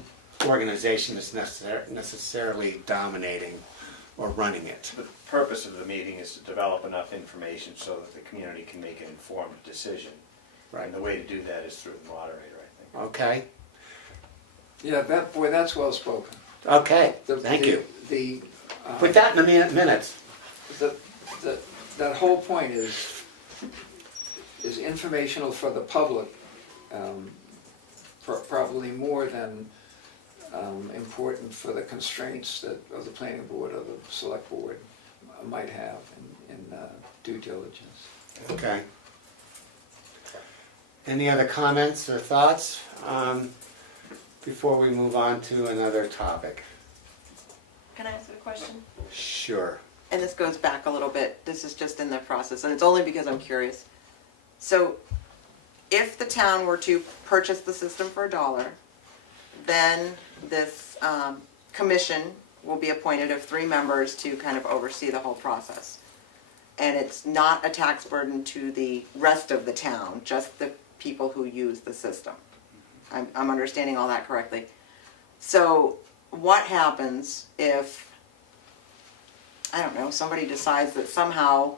organization is necessarily dominating or running it. The purpose of the meeting is to develop enough information so that the community can make an informed decision. Right. And the way to do that is through the moderator, I think. Okay? Yeah, that's well spoken. Okay, The- thank the- you. The, Put that in the minutes. that whole point is informational for the public, probably more than important for the constraints that the planning board or the select board might have in due diligence. Okay. Any other comments or thoughts before we move on to another topic? Can I ask a question? Sure. And this goes back a little bit, this is just in the process, and it's only because I'm curious. So, if the town were to purchase the system for $1, then this commission will be appointed of 3 members to kind of oversee the whole process. And it's not a tax burden to the rest of the town, just the people who use the system. I'm understanding all that correctly. So what happens if, I don't know, somebody decides that somehow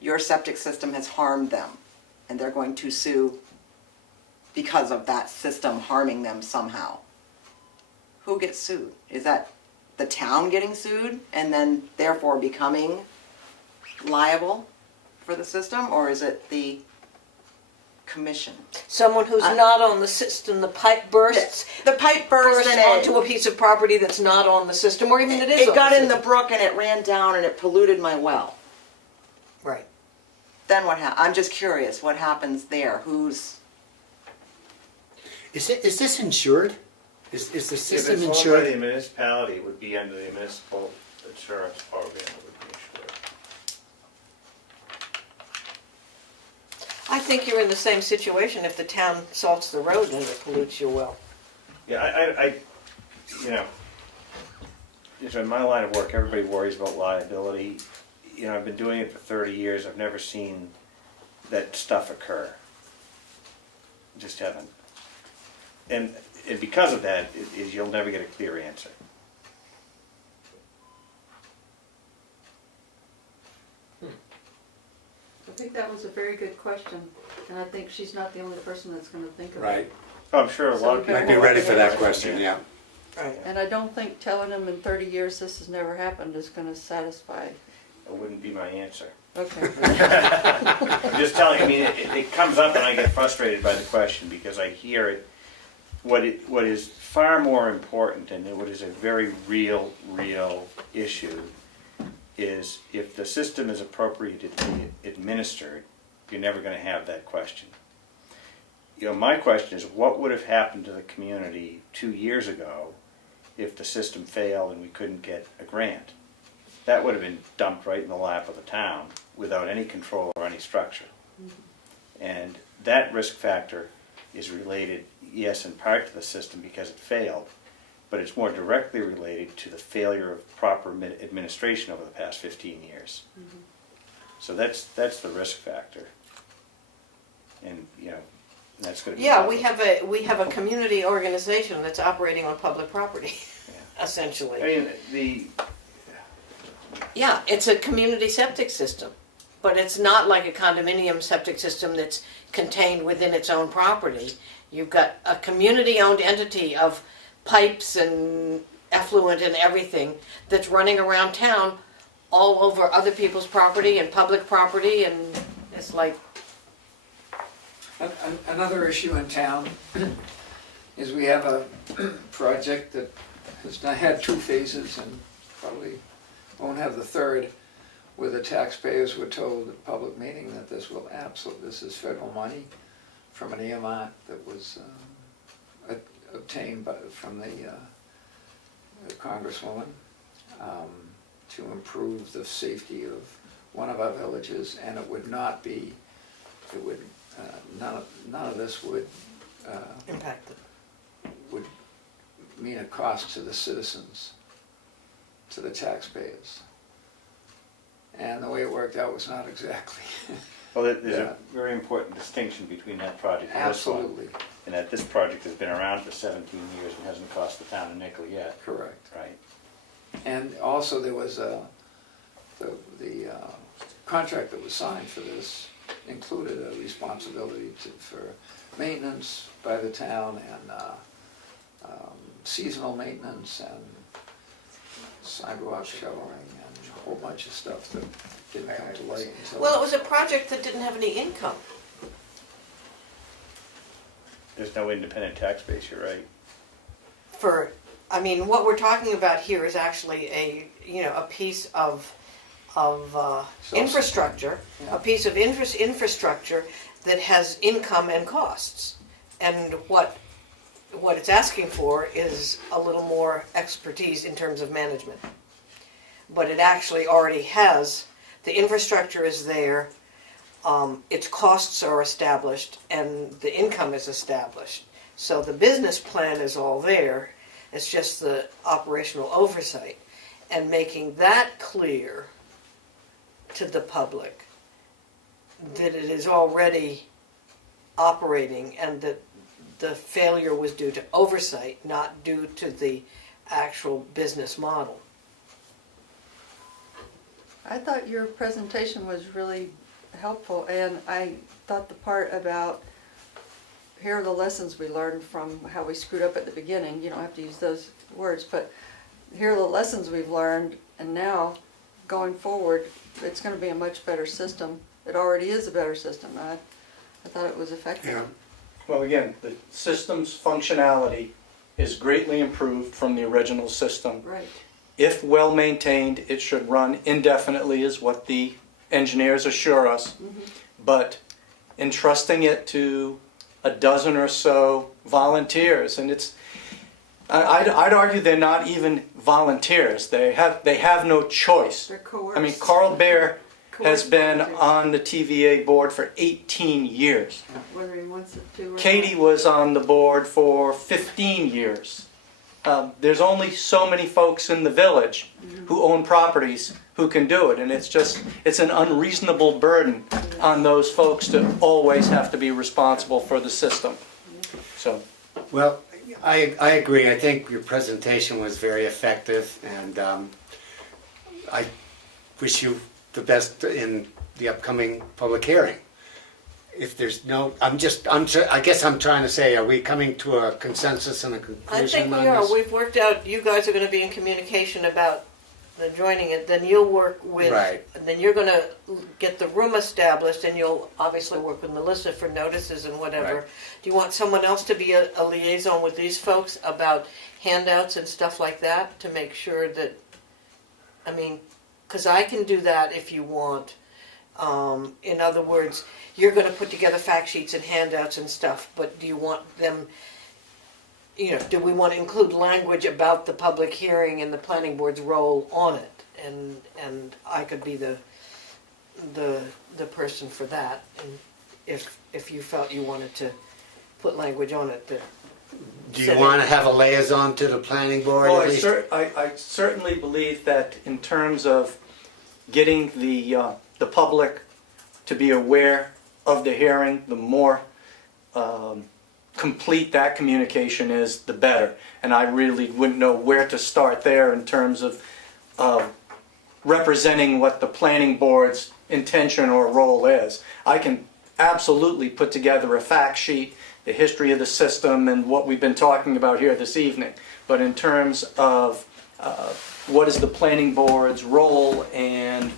your septic system has harmed them and they're going to sue because of that system harming them somehow? Who gets sued? Is that the town getting sued and then therefore becoming liable for the system, or is it the commission? Someone who's not on the system, the pipe bursts, The pipe burst and onto a piece of property that's not on the system, or even it is it on got the in the system. brook and it ran down and it polluted my well. Right. Then what I'm just curious, what happens there? Who's, Is this insured? Is the If system it's owned by insured? the municipality, it would be under the municipal insurance program, it would be insured. I think you're in the same situation if the town salts the road and it pollutes your well. Yeah, I you know, in my line of work, everybody worries about liability. You know, I've been doing it for 30 years, I've never seen that stuff occur. Just haven't. And because of that, you'll never get a clear answer. I think that was a very good question, and I think she's not the only person that's gonna think of it. Right. I'm sure a lot of people. Might be ready for that question, yeah. Right. And I don't think telling them in 30 years this has never happened is gonna satisfy. That wouldn't be my answer. Okay. I'm just telling you, I mean, it comes up and I get frustrated by the question because I hear it. What is far more important and what is a very real issue is if the system is appropriately administered, you're never going to have that question. You know, my question is what would have happened to the community 2 years ago if the system failed and we couldn't get a grant? That would have been dumped right in the lap of the town without any control or any structure. And that risk factor is related, yes, in part to the system because it failed, but it's more directly related to the failure of proper administration over the past 15 years. So that's the risk factor. And, you know, that's gonna be. Yeah, we have a community organization that's operating on public property, essentially. I mean, the, Yeah, it's a community septic system, but it's not like a condominium septic system that's contained within its own property. You've got a community-owned entity of pipes and effluent and everything that's running around town all over other people's property and public property, and it's like, Another issue in town is we have a project that has not had 2 phases and probably won't have the third, where the taxpayers were told at public meeting that this is federal money from an earmark that was obtained from the Congresswoman to improve the safety of one of our villages, and it would not be, it would, none of this would impact it. would mean a cost to the citizens, to the taxpayers. And the way it worked out was not exactly. well, there's a very important distinction between that project and this one. Absolutely, And that this project has been around for 17 years and hasn't cost the town a nickel yet, correct. right? And also there was the contract that was signed for this included a responsibility for maintenance by the town and seasonal maintenance and sidewalk shoveling and a whole bunch of stuff that didn't come to light until. Well, it was a project that didn't have any income. There's no independent tax base, you're right. I mean, what we're talking about here is actually a piece of infrastructure, Yeah. a piece of infrastructure that has income and costs. And what it's asking for is a little more expertise in terms of management. But it actually already has, the infrastructure is there, its costs are established, and the income is established. So the business plan is all there, it's just the operational oversight. And making that clear to the public, that it is already operating and that the failure was due to oversight, not due to the actual business model. I thought your presentation was really helpful, and I thought the part about here are the lessons we learned from how we screwed up at the beginning, you don't have to use those words, but here are the lessons we've learned, and now going forward it's going to be a much better system. It already is a better system. I thought it was effective. Yeah. Well, again, the system's functionality is greatly improved from the original system. Right. If well-maintained, it should run indefinitely, is what the engineers assure us. But entrusting it to a dozen or so volunteers, and I'd argue they're not even volunteers. They have no choice. They're coerced. I mean, Carl Bear has Coerced been volunteers. on the TVA board for 18 years. Whether he wants it to or Katie not. was on the board for 15 years. There's only so many folks in the village who own properties who can do it, and it's an unreasonable burden on those folks to always have to be responsible for the system. So, Well, I agree. I think your presentation was very effective, and I wish you the best in the upcoming public hearing. If there's no, I guess I'm trying to say, are we coming to a consensus and a I conclusion think on we are. this? We've worked out, you guys are going to be in communication about the joining it, then you'll work with, Right. and then you're going to get the room established, and you'll obviously work with Melisa for notices and whatever. Right. Do you want someone else to be a liaison with these folks about handouts and stuff like that to make sure that, I mean, because I can do that if you want. In other words, you're going to put together fact sheets and handouts and stuff, but do you want them, do we want to include language about the public hearing and the planning board's role on it? And I could be the person for that, and if you felt you wanted to put language on it that. Do you want to have a liaison to the planning board well, at least? I certainly believe that in terms of getting the public to be aware of the hearing, the more complete that communication is, the better. And I really wouldn't know where to start there in terms of representing what the planning board's intention or role is. I can absolutely put together a fact sheet, the history of the system, and what we've been talking about here this evening. But in terms of what is the planning board's role and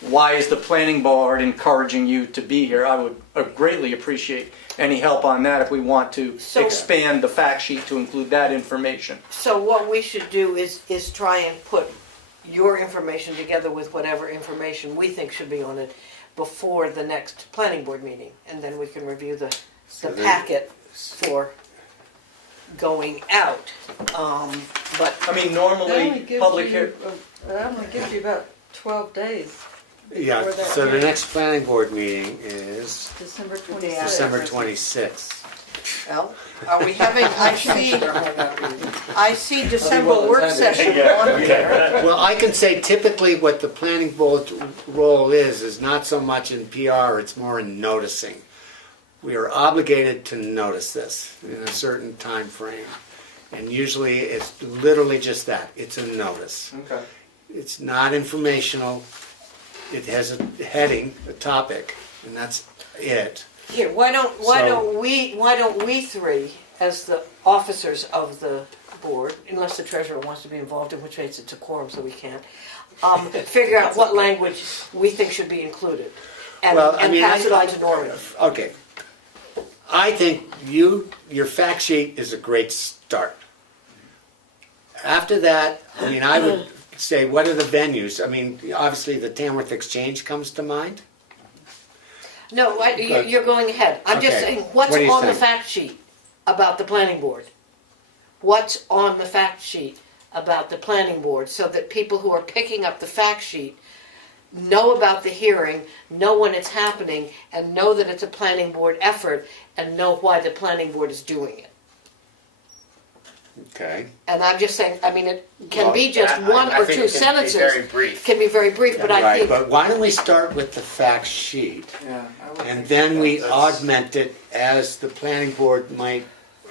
why is the planning board encouraging you to be here, I would greatly appreciate any help on that if we want to expand the fact sheet to include that information. So what we should do is try and put your information together with whatever information we think should be on it before the next planning board meeting, and then we can review the packet for going out. But I mean, That normally, only gives public you, hear, that only gives you about 12 days, Yeah, For that so the hearing. next planning board meeting is December day 26th. after. December 26th. well, are we having? I see December well work intended. session on there. Well, I can say typically what the planning board's role is not so much in PR, it's more in noticing. We are obligated to notice this in a certain time frame. And usually it's literally just that, it's a notice. okay. It's not informational, it has a heading, a topic, and that's it. Here, why don't we three, as the officers of the board, unless the treasurer wants to be involved, in which case it's a quorum, so we can't, figure out what language we think should be included, and Well, I mean, pass it on to Norman. Okay. I think your fact sheet is a great start. After that, I mean, I would say, what are the venues? I mean, obviously the Tamworth Exchange comes to mind. No, you're going ahead. I'm just Okay. saying, what's What do you on the think? fact sheet about the planning board? What's on the fact sheet about the planning board, so that people who are picking up the fact sheet know about the hearing, know when it's happening, and know that it's a planning board effort, and know why the planning board is doing it. Okay. And I'm just saying, I mean, it can Well, be just I- one I or think two it can be sentences. very brief. Can be very brief, but I Right, think, but why don't we start with the fact sheet? Yeah, I would And think then we that's- augment it as the planning board might,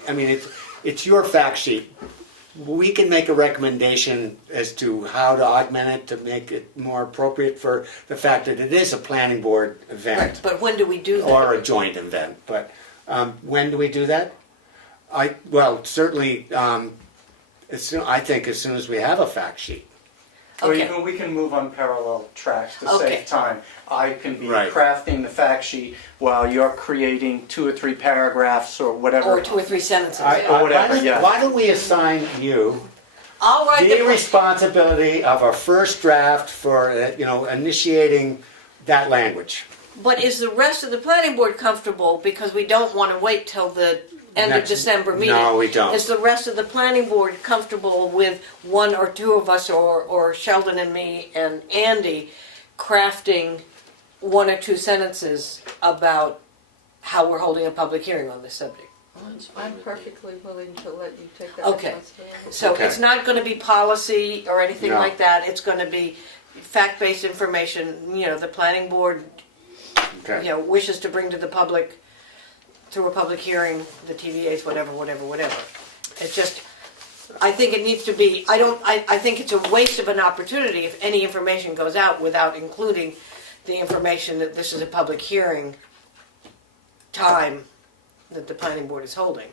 I mean, it's your fact sheet. We can make a recommendation as to how to augment it to make it more appropriate for the fact that it is a planning board event but when do we do that? or a joint event. But when do we do that? Certainly, I think as soon as we have a fact sheet. Okay. We can move on parallel tracks to Okay. save time. I can be Right. crafting the fact sheet while you're creating 2 or 3 paragraphs or whatever. Or 2 or 3 sentences. whatever, yeah. Why don't we assign you I'll write the the, responsibility of a first draft for, initiating that language? but is the rest of the planning board comfortable, because we don't want to wait till the end of Next- December meeting? No, we don't. Is the rest of the planning board comfortable with 1 or 2 of us, or Sheldon and me and Andy, crafting 1 or 2 sentences about how we're holding a public hearing on this subject? I'm perfectly willing to let you take that Okay. responsibility. So Okay. it's not going to be policy or anything No. like that. It's going to be fact-based information. The planning board, Okay. wishes to bring to the public through a public hearing, the TVAs, whatever. It's just, I think it needs to be. I think it's a waste of an opportunity if any information goes out without including the information that this is a public hearing time that the planning board is holding.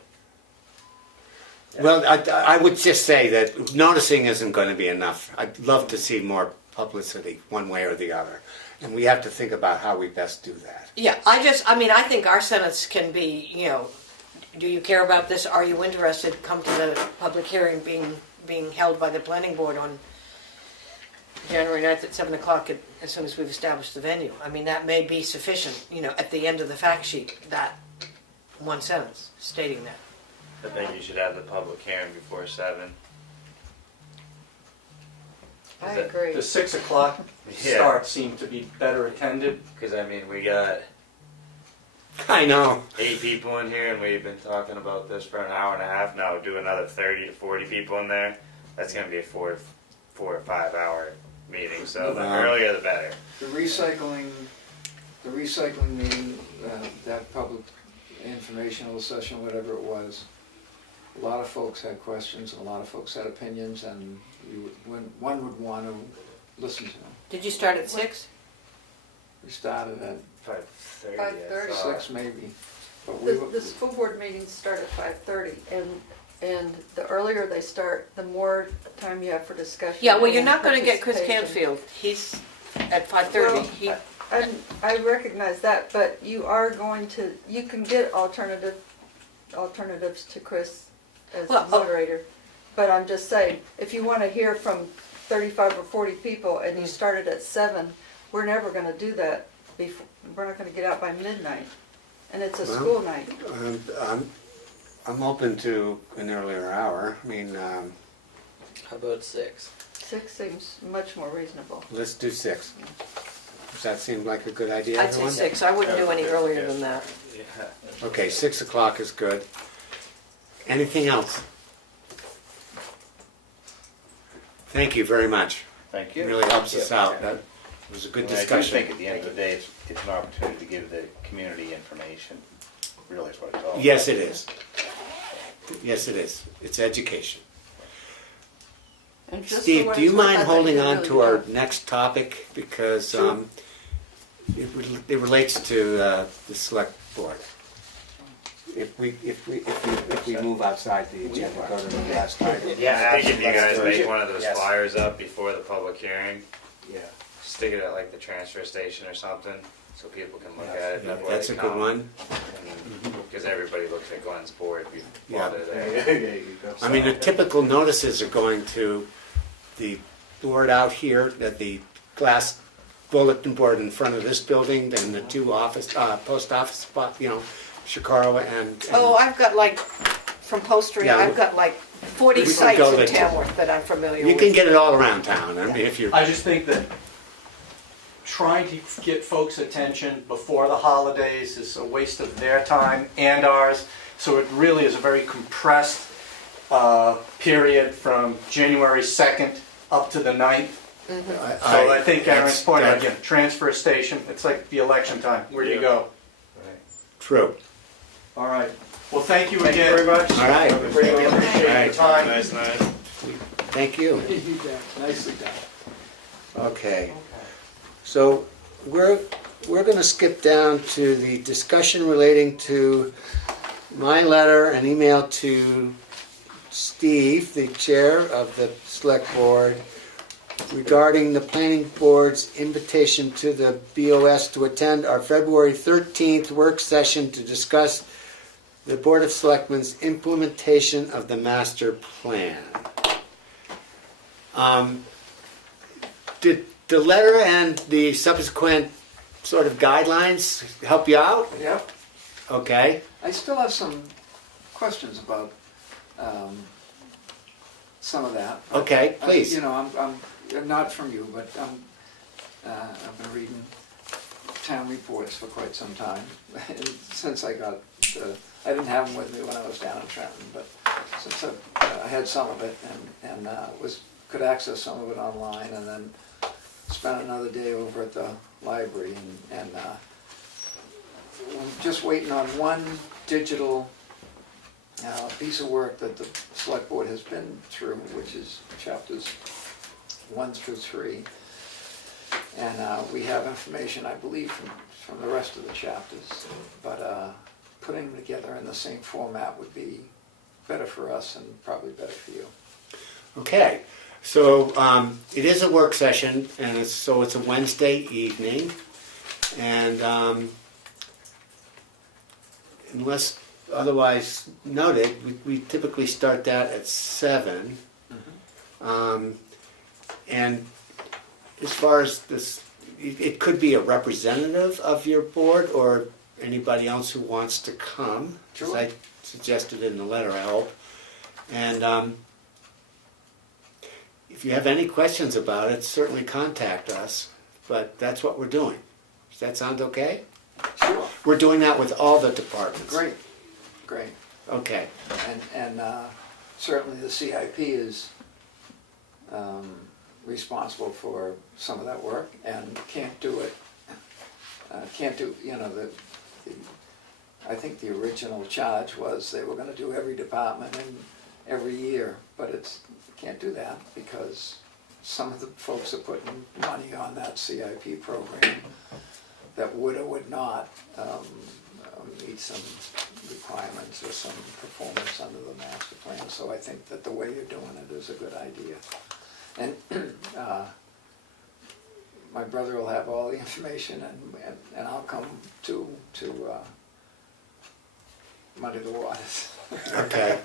Well, I would just say that noticing isn't going to be enough. I'd love to see more publicity one way or the other. And we have to think about how we best do that. Yeah, I think our sentence can be, do you care about this? Are you interested? Come to the public hearing being held by the planning board on January 9th at 7 o'clock as soon as we've established the venue. I mean, that may be sufficient, at the end of the fact sheet, that one sentence stating that. I think you should have the public hearing before 7. I agree. The 6 o'clock Yeah. start seemed to be better attended. Because, we got I know. 8 people in here and we've been talking about this for an hour and a half now. Do another 30 to 40 people in there. That's going to be a 4 or 5 hour meeting. So the Wow. earlier the better. The recycling the recycling meeting, that public informational session, whatever it was, a lot of folks had questions and a lot of folks had opinions, and one would want to listen to them. Did you start at 6? We started at 5:30. 5:30. 6 maybe, but we The school board meetings start at 5:30, and the earlier they start, the more time you have for discussion. Yeah, well, you're and not gonna get Chris participation. Canfield. He's at 5:30. Well, He, I recognize that, but you are going to, you can get alternatives to Chris as the Well, moderator. But I'm just saying, if you want to hear from 35 or 40 people and you started at 7, we're never going to do that. We're not going to get out by midnight, and it's a Well, school night. I'm open to an earlier hour. I mean, How about 6? 6 seems much more reasonable. let's do 6. Does that seem like a good idea, I'd say everyone? 6. I wouldn't do any earlier than that. Yeah. Okay, 6 o'clock is good. Anything else? Thank you very much. Thank It you. really helps us out. That was a good And I do discussion. think at the end of the day, it's an opportunity to give the community information, really is what it's all about. Yes, it is. Yes, it is. It's education. And just for Steve, what do you it's worth, mind I think holding you're on really to our good. next topic? Because Sure. it relates to the select board. If we move outside the agenda, go to the last item. Yeah, I think if you guys Let's- make one of those Yes. flyers up before the public hearing, Yeah. stick it at like the transfer station or something, so people can look at it Yeah, before that's they a good come. one. Because everybody looks at Glenn's board Yeah. while they're there. There you go. I mean, the typical notices are going to the board out here, at the glass bulletin board in front of this building, then the 2 post office spot, Shikara and. Oh, I've got like, from postering, Yeah, I've got like 40 we can sites go in there. Tamworth that I'm familiar You with. can get it all around town. I mean, if you're. I just think that trying to get folks' attention before the holidays is a waste of their time and ours. So it really is a very compressed period from January 2nd up to the 9th. So I think Aaron's point, again, transfer station, it's like the election time. Where do you go? True. All right. Well, thank you Thank you again. very much. All right. Greatly appreciate All right. your time. Nice night. Thank you. You bet. Nicely done. Okay. So we're going to skip down to the discussion relating to my letter and email to Steve, the chair of the select board, regarding the planning board's invitation to the BOS to attend our February 13th work session to discuss the Board of Selectmen's implementation of the master plan. Did the letter and the subsequent sort of guidelines help you out? Yep. Okay. I still have some questions about some of that. Okay, please. I'm not from you, but I've been reading town reports for quite some time. And since I didn't have them with me when I was down in Trenton, but since I had some of it and could access some of it online, and then spent another day over at the library and I'm just waiting on one digital piece of work that the select board has been through, which is chapters 1 through 3. And we have information, I believe, from the rest of the chapters. But putting them together in the same format would be better for us and probably better for you. Okay. So it is a work session, and it's a Wednesday evening, and unless otherwise noted, we typically start that at 7. And as far as this, it could be a representative of your board or anybody else who wants to come, as Sure. I suggested in the letter, I hope. And if you have any questions about it, certainly contact us, but that's what we're doing. Does that sound okay? Sure. We're doing that with all the departments. Great, great. Okay. And certainly the CIP is responsible for some of that work and can't do it can't do, I think the original charge was they were gonna do every department in every year, but can't do that because some of the folks are putting money on that CIP program that would or would not meet some requirements or some performance under the master plan. So I think that the way you're doing it is a good idea. And my brother will have all the information and I'll come to muddy the waters. Okay.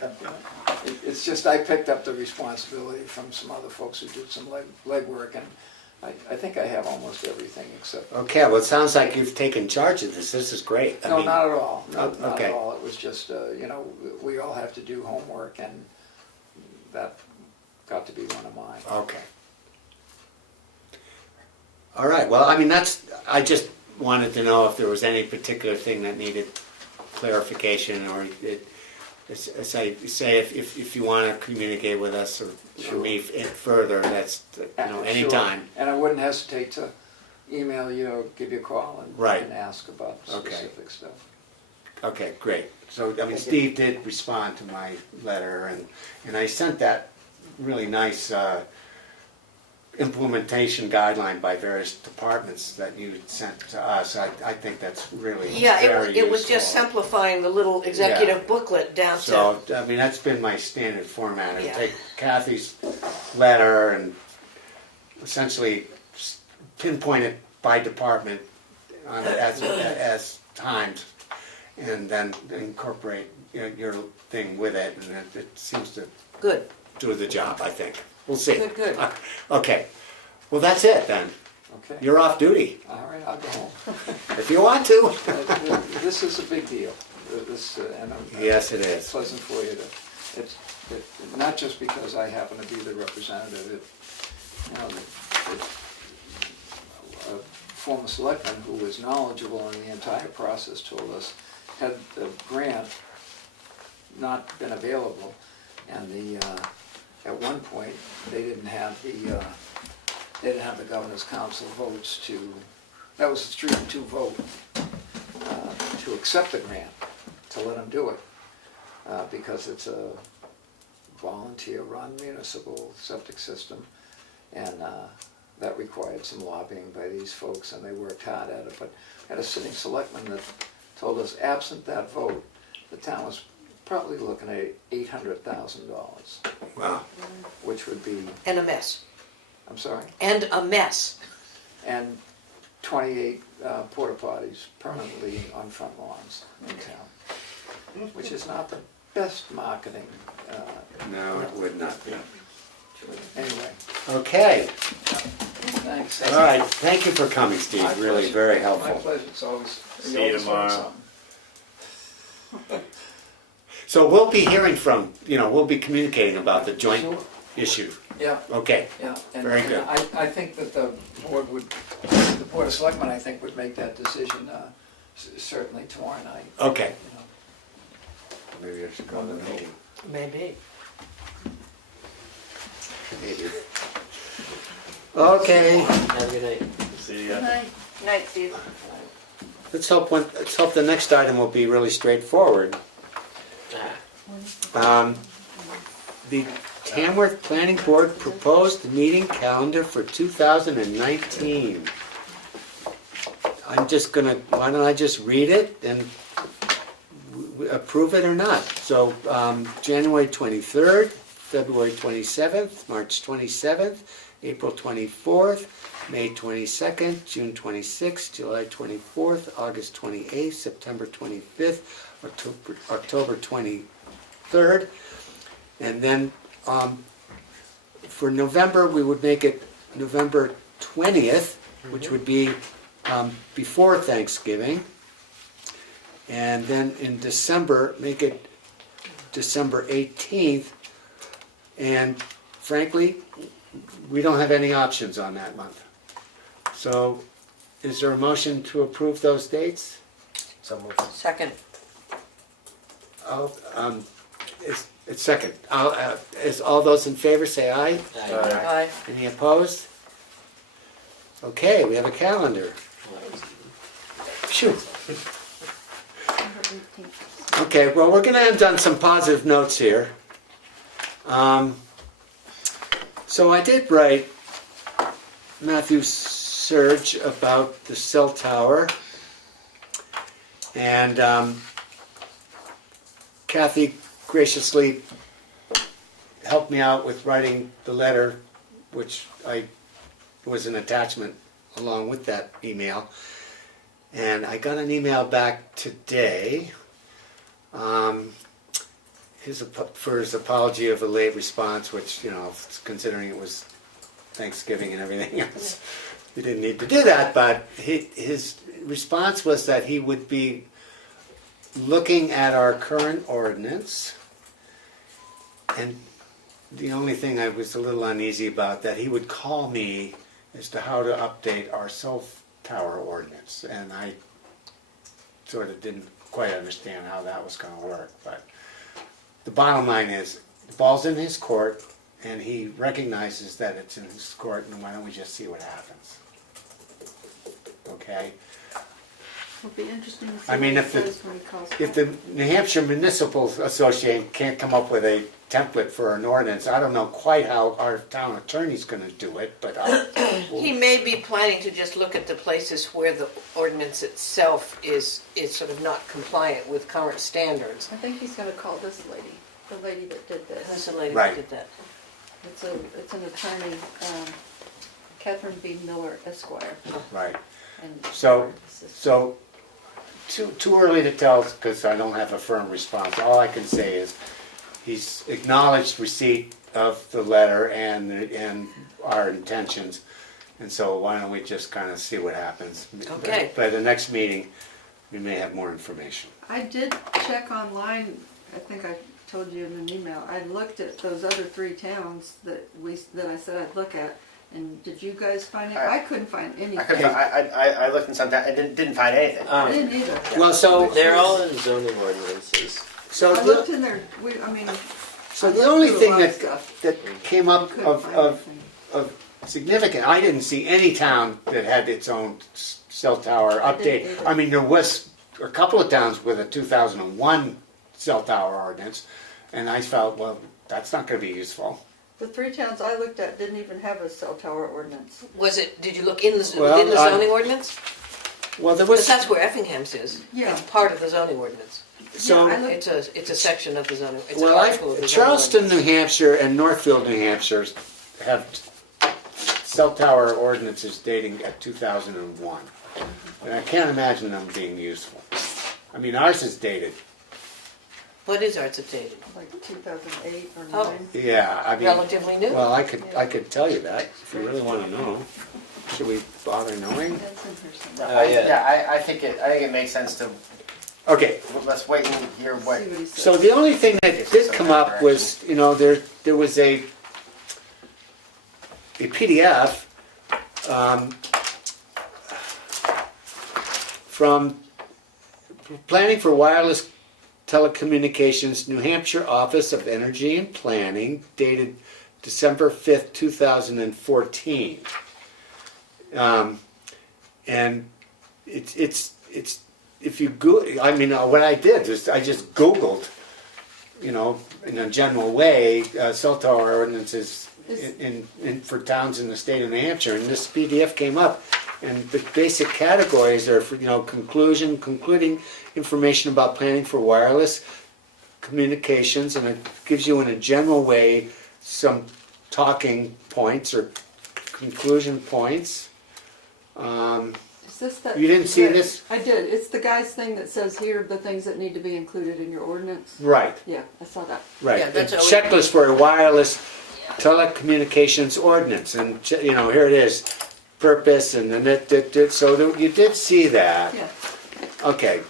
It's just I picked up the responsibility from some other folks who did some legwork, and I think I have almost everything except. Okay, well, it sounds like you've taken charge of this. This is great. I No, mean, not at all. Not okay. at all. It was just, we all have to do homework, and that got to be one of mine. Okay. All right, well, I mean, I just wanted to know if there was any particular thing that needed clarification, or as I say, if you want to communicate with us or Sure. me further, that's, Sure. anytime. And I wouldn't hesitate to email you or give you a call Right. and ask about Okay. specific stuff. Okay, great. So, I mean, Steve did respond to my letter, and I sent that really nice implementation guideline by various departments that you sent to us. I think that's really Yeah, very it was just useful. simplifying the little executive booklet down to, So, I mean, that's been my standard format. I Yeah. take Kathy's letter and essentially pinpoint it by department on it as times, and then incorporate your thing with it, and it seems to good, do the job, I think. We'll see. good. Okay. Well, that's it then. Okay? You're off duty, All right, I'll go home. if you want to. This is a big deal. And Yes, it it's is. pleasant for you to, not just because I happen to be the representative, a former selectman who was knowledgeable in the entire process told us, had the grant not been available, and at one point, they didn't have the governor's council votes that was a 3-2 vote, to accept the grant, to let them do it, because it's a volunteer-run municipal septic system, and that required some lobbying by these folks, and they worked hard at it. But I had a sitting selectman that told us, absent that vote, the town was probably looking at $800,000, Wow. which would be, And a mess, I'm sorry, and a mess. and 28 porta potties permanently on front lawns in town, which is not the best marketing. No, it would not be. Anyway, Okay. thanks. All right. Thank you for coming, Steve. My Really pleasure. very My helpful. pleasure, it's always. See you tomorrow. So we'll be hearing from, we'll be communicating about the joint Sure. issue. Yeah, Okay. yeah. And Very good. I think that the Board of Selectmen, I think, would make that decision certainly tomorrow night. Okay. you know. Maybe I should call the meeting. Maybe. Maybe. Okay. Have a good night. See ya. Night, Steve. Let's hope the next item will be really straightforward. The Tamworth Planning Board proposed meeting calendar for 2019. Why don't I just read it and approve it or not? So, January 23rd, February 27th, March 27th, April 24th, May 22nd, June 26th, July 24th, August 28th, September 25th, October 23rd. And then for November, we would make it November 20th, which would be before Thanksgiving. And then in December, make it December 18th. And frankly, we don't have any options on that month. So is there a motion to approve those dates? So moved. Second. It's second. Is all those in favor say aye? Aye. Any opposed? Okay, we have a calendar. Phew. December 18th. Okay, well, we're gonna end on some positive notes here. So I did write Matthew Surge about the cell tower. And Kathi graciously helped me out with writing the letter, which was an attachment along with that email. And I got an email back today for his apology of a late response, which, you know, considering it was Thanksgiving and everything else, he didn't need to do that, but his response was that he would be looking at our current ordinance, and the only thing I was a little uneasy about, that he would call me as to how to update our cell tower ordinance, and I sort of didn't quite understand how that was going to work, but the bottom line is, the ball's in his court, and he recognizes that it's in his court, and why don't we just see what happens? Okay? It'll be interesting to see I mean, what if he the- says when he calls If back. the New Hampshire Municipal Association can't come up with a template for an ordinance, I don't know quite how our town attorney's gonna do it, but He may be planning to just look at the places where the ordinance itself is sort of not compliant with current standards. I think he's gonna call this lady, the lady that did That's this. the lady Right. that did that. It's an attorney, Catherine B. Miller Esquire. right. And So, so, too early to tell, because I don't have a firm response. All I can say is, he's acknowledged receipt of the letter and our intentions, and so why don't we just kind of see what happens? Okay. By the next meeting, we may have more information. I did check online, I think I told you in an email, I looked at those other 3 towns that I said I'd look at, and did you guys find it? I couldn't find anything. I looked in some, I didn't find anything. I didn't either. Well, so, They're all in zoning ordinances. so I looked in there, So I the looked only through a thing lot of that, stuff. that came up couldn't find of anything. significant, I didn't see any town that had its own cell tower I didn't update. either. I mean, there was a couple of towns with a 2001 cell tower ordinance, and I felt, well, that's not gonna be useful. The 3 towns I looked at didn't even have a cell tower ordinance. Did you look in Well, within the I- zoning ordinance? Well, there Because was, that's where Effingham's is. Yeah. It's part of the zoning ordinance. so, Yeah, I looked- It's a section of the zoning, it's an well, article of the zoning Charleston, New ordinance. Hampshire and Northfield, New Hampshire have cell tower ordinances dating at 2001. And I can't imagine them being useful. I mean, ours is dated. What is ours updated? Like 2008 or Oh. 9. Yeah, I mean. Relatively new? Well, I could tell you that, if you really wanna know. Should we bother knowing? That's in here somewhere. Yeah, I think it makes sense to, Okay, let's wait and hear what. See what he says. so the only thing that did come up was, you know, there was a PDF, from Planning for Wireless Telecommunications, New Hampshire Office of Energy and Planning, dated December 5th, 2014. And it's if you go, I mean, what I did is I just Googled, you know, in a general way, cell tower ordinances for towns in the state of New Hampshire, and this PDF came up. And the basic categories are, for, you know, concluding information about planning for wireless communications, and it gives you in a general way some talking points or conclusion points. Is this that? You didn't see this? I did. It's the guy's thing that says here are the things that need to be included in your ordinance. Right, Yeah, I saw that. right. Yeah, that's The always- checklist for a wireless telecommunications ordinance, and you know, here it is, purpose, and then so you did see that. Yeah, Okay,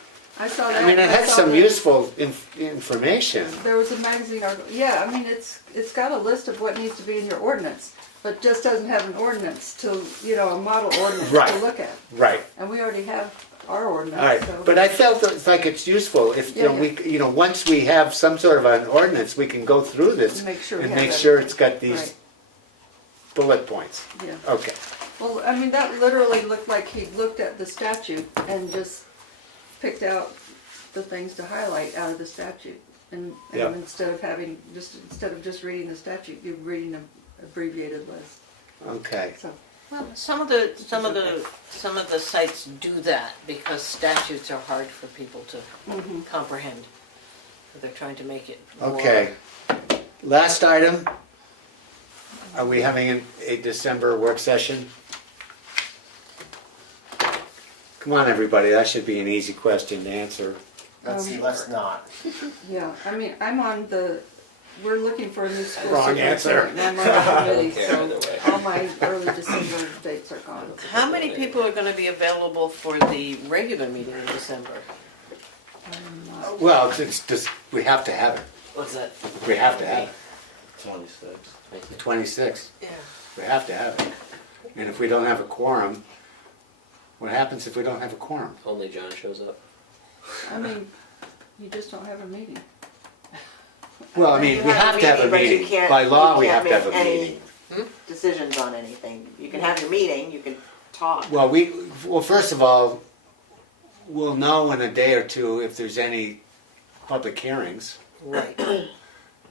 I saw that. I mean, it I had saw some that useful information. There was a magazine article. Yeah, I mean, it's got a list of what needs to be in your ordinance, but just doesn't have an ordinance to, you know, a model ordinance Right. to look at. Right. And we already have our ordinance. All right, so. but I felt like it's useful if, you know, Yeah, we, you know, once we have some sort of an ordinance, we can go through this Make sure we and have make sure everything. it's got these Right. bullet points. Yeah. Okay, Well, I mean, that literally looked like he looked at the statute and just picked out the things to highlight out of the statute. And Yeah. instead of just reading the statute, you're reading an abbreviated list, Okay. so. Well, some of the sites do that because statutes are hard for people to comprehend. They're trying to make it more. Okay. Last item. Are we having a December work session? Come on, everybody, that should be an easy question to answer. Let's not. Yeah, I mean, we're looking for a new school Wrong answer. superintendent, and I'm on the committee, care either way. so all my early December dates are gone. How many people are gonna be available for the regular meeting in December? I'm not- Well, it's just, we have to have it. What's that? We have to have it. 26. 26. Yeah. We have to have it. And if we don't have a quorum, what happens if we don't have a quorum? Only John shows up. I mean, you just don't have a meeting. Well, I mean, You we have to have a but you meeting. can't- By law, you we can't have to have a make any meeting. Decisions on anything. You can have your meeting, you can talk. Well, first of all, we'll know in a day or two if there's any public hearings. Right.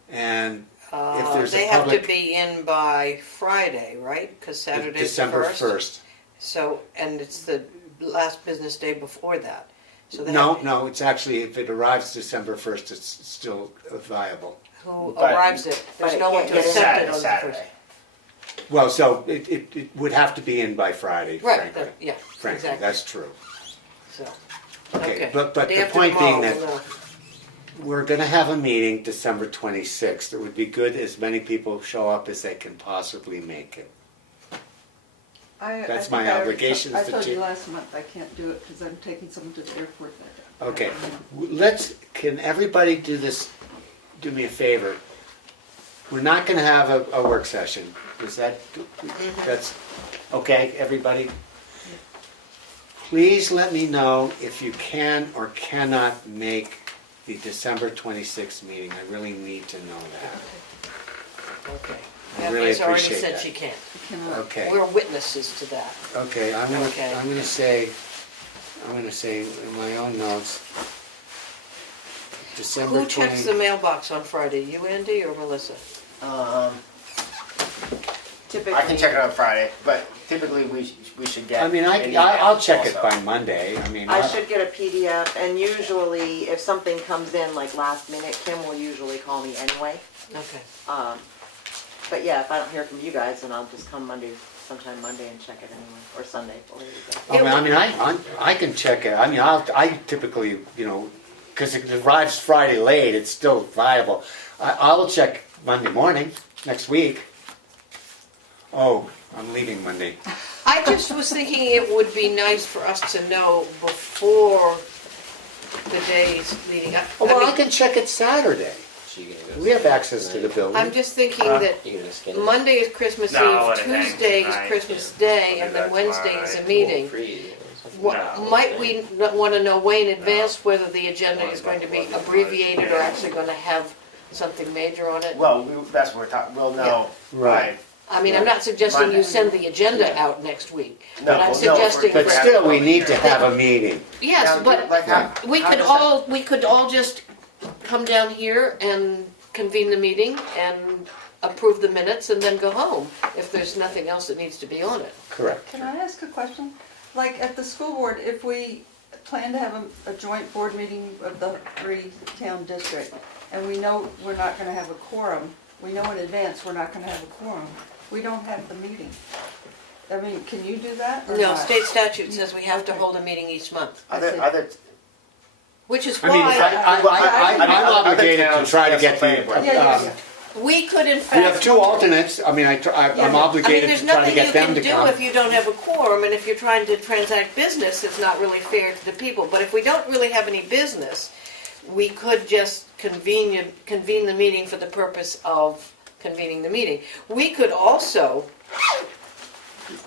And if there's They a have to public, be in by Friday, right? Because Saturday's the December first. 1st. So, and it's the last business day before that. So they No, have to- no, it's actually, if it arrives December 1st, it's still viable. Who But- arrives it? There's but it no one can't to get in accept it on the Saturday. first. Well, so it would have to be in by Friday, Right, frankly. yeah, Frankly, exactly. that's true. So, Okay, okay. but Day the after point being tomorrow, that we'll know. we're gonna have a meeting December 26th. It would be good as many people show up as they can possibly make it. That's I my think obligation I as the told you chief. last month I can't do it because I'm taking someone to the airport that day. Okay, can everybody do me a favor? We're not gonna have a work session. Is that's, okay, everybody? Please let me know if you can or cannot make the December 26th meeting. I really need to know that. Okay. I really Kathy's already appreciate said that. she can't. I cannot. Okay, We're witnesses to that. okay, I'm Okay. gonna say in my own notes, December Who checks 20. the mailbox on Friday? You, Andy, or Melissa? Typically. I can check it on Friday, but typically we should get. I mean, an email I'll check it also. by Monday. I mean, I should get a PDF, and usually if something comes in like last minute, Kim will usually call me anyway. Okay. But yeah, if I don't hear from you guys, then I'll just come sometime Monday and check it anyway, or Sunday, whatever you go. I can check it. I mean, I typically, because it arrives Friday late, it's still viable. I will check Monday morning next week. Oh, I'm leaving Monday. I just was thinking it would be nice for us to know before the days leading up. Oh, well, I mean, can check it Saturday. So you gonna go We have scan it access to the tonight? building. I'm just thinking that You gonna scan it? Monday is Christmas No, I'll Eve, let it hang Tuesday is tonight. Christmas Yeah. Day, I'll and do then that Wednesday tomorrow is a night. meeting. Free. What, No. might we want to know way in advance whether the agenda is going to be abbreviated or actually going to have something major on it? Well, that's what we're talking, we'll know. Right. I mean, I'm not suggesting you Monday. send the agenda out next week, No, but I'm no, suggesting. But still, we need to have a meeting. Yes, Now, but like how- we how could does that- all just come down here and convene the meeting and approve the minutes and then go home if there's nothing else that needs to be on it. Correct. Can I ask a question? Like at the school board, if we plan to have a joint board meeting of the 3-town district, and we know we're not gonna have a quorum, we know in advance we're not gonna have a quorum, we don't have the meeting. I mean, can you do that or No, not? state statute says we have to hold a meeting each month, Other, which is I mean, why I'm other obligated to towns, try to yes, get the planning board. the, Yeah, yeah, yeah. we could in fact. we have two alternates. I mean, I'm I mean, obligated there's to try to nothing you get them can to do come. if you don't have a quorum, and if you're trying to transact business, it's not really fair to the people. But if we don't really have any business, we could just convene the meeting for the purpose of convening the meeting. We could also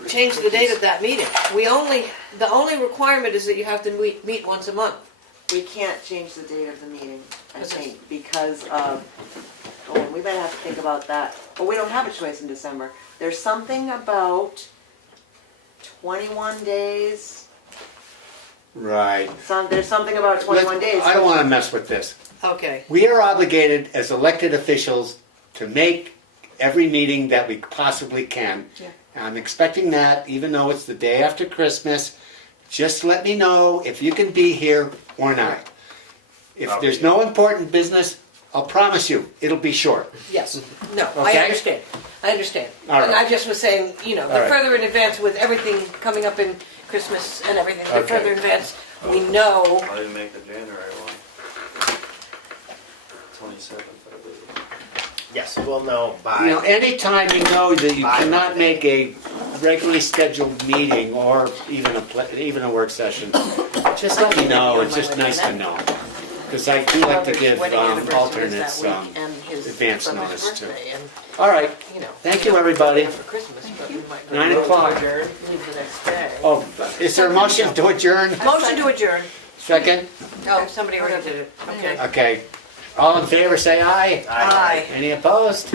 change the date of that meeting. The only requirement is that you have to meet once a month. We can't change the date of the meeting, I Because think, because of, we might have to think about that. But we don't have a choice in December. There's something about 21 days Right. There's something about 21 days. I don't wanna mess with this. Okay, We are obligated as elected officials to make every meeting that we possibly can. Yeah. I'm expecting that, even though it's the day after Christmas. Just let me know if you can be here or not. If I'll there's be no important business, I'll promise you, it'll be short. yes, no, I Okay. understand, I understand. All And right. I just was saying, you know, All the right. further in advance with everything coming up in Christmas and everything, the Okay. further in advance, we know. I didn't make the January one. 27th, I believe. Yes, we'll know by. You know, anytime you know that you By cannot Monday. make a regularly scheduled meeting or even a work session, just let me know, it's just nice to know. Because I do like to give alternates advance notice too. All right, You know. thank you, everybody. For Christmas, but we might. 9 o'clock. Leave the next day. Oh, is there a motion to adjourn? Motion to adjourn. Second? Oh, somebody already did it, okay. Okay. All in favor, say aye. Aye. Any opposed?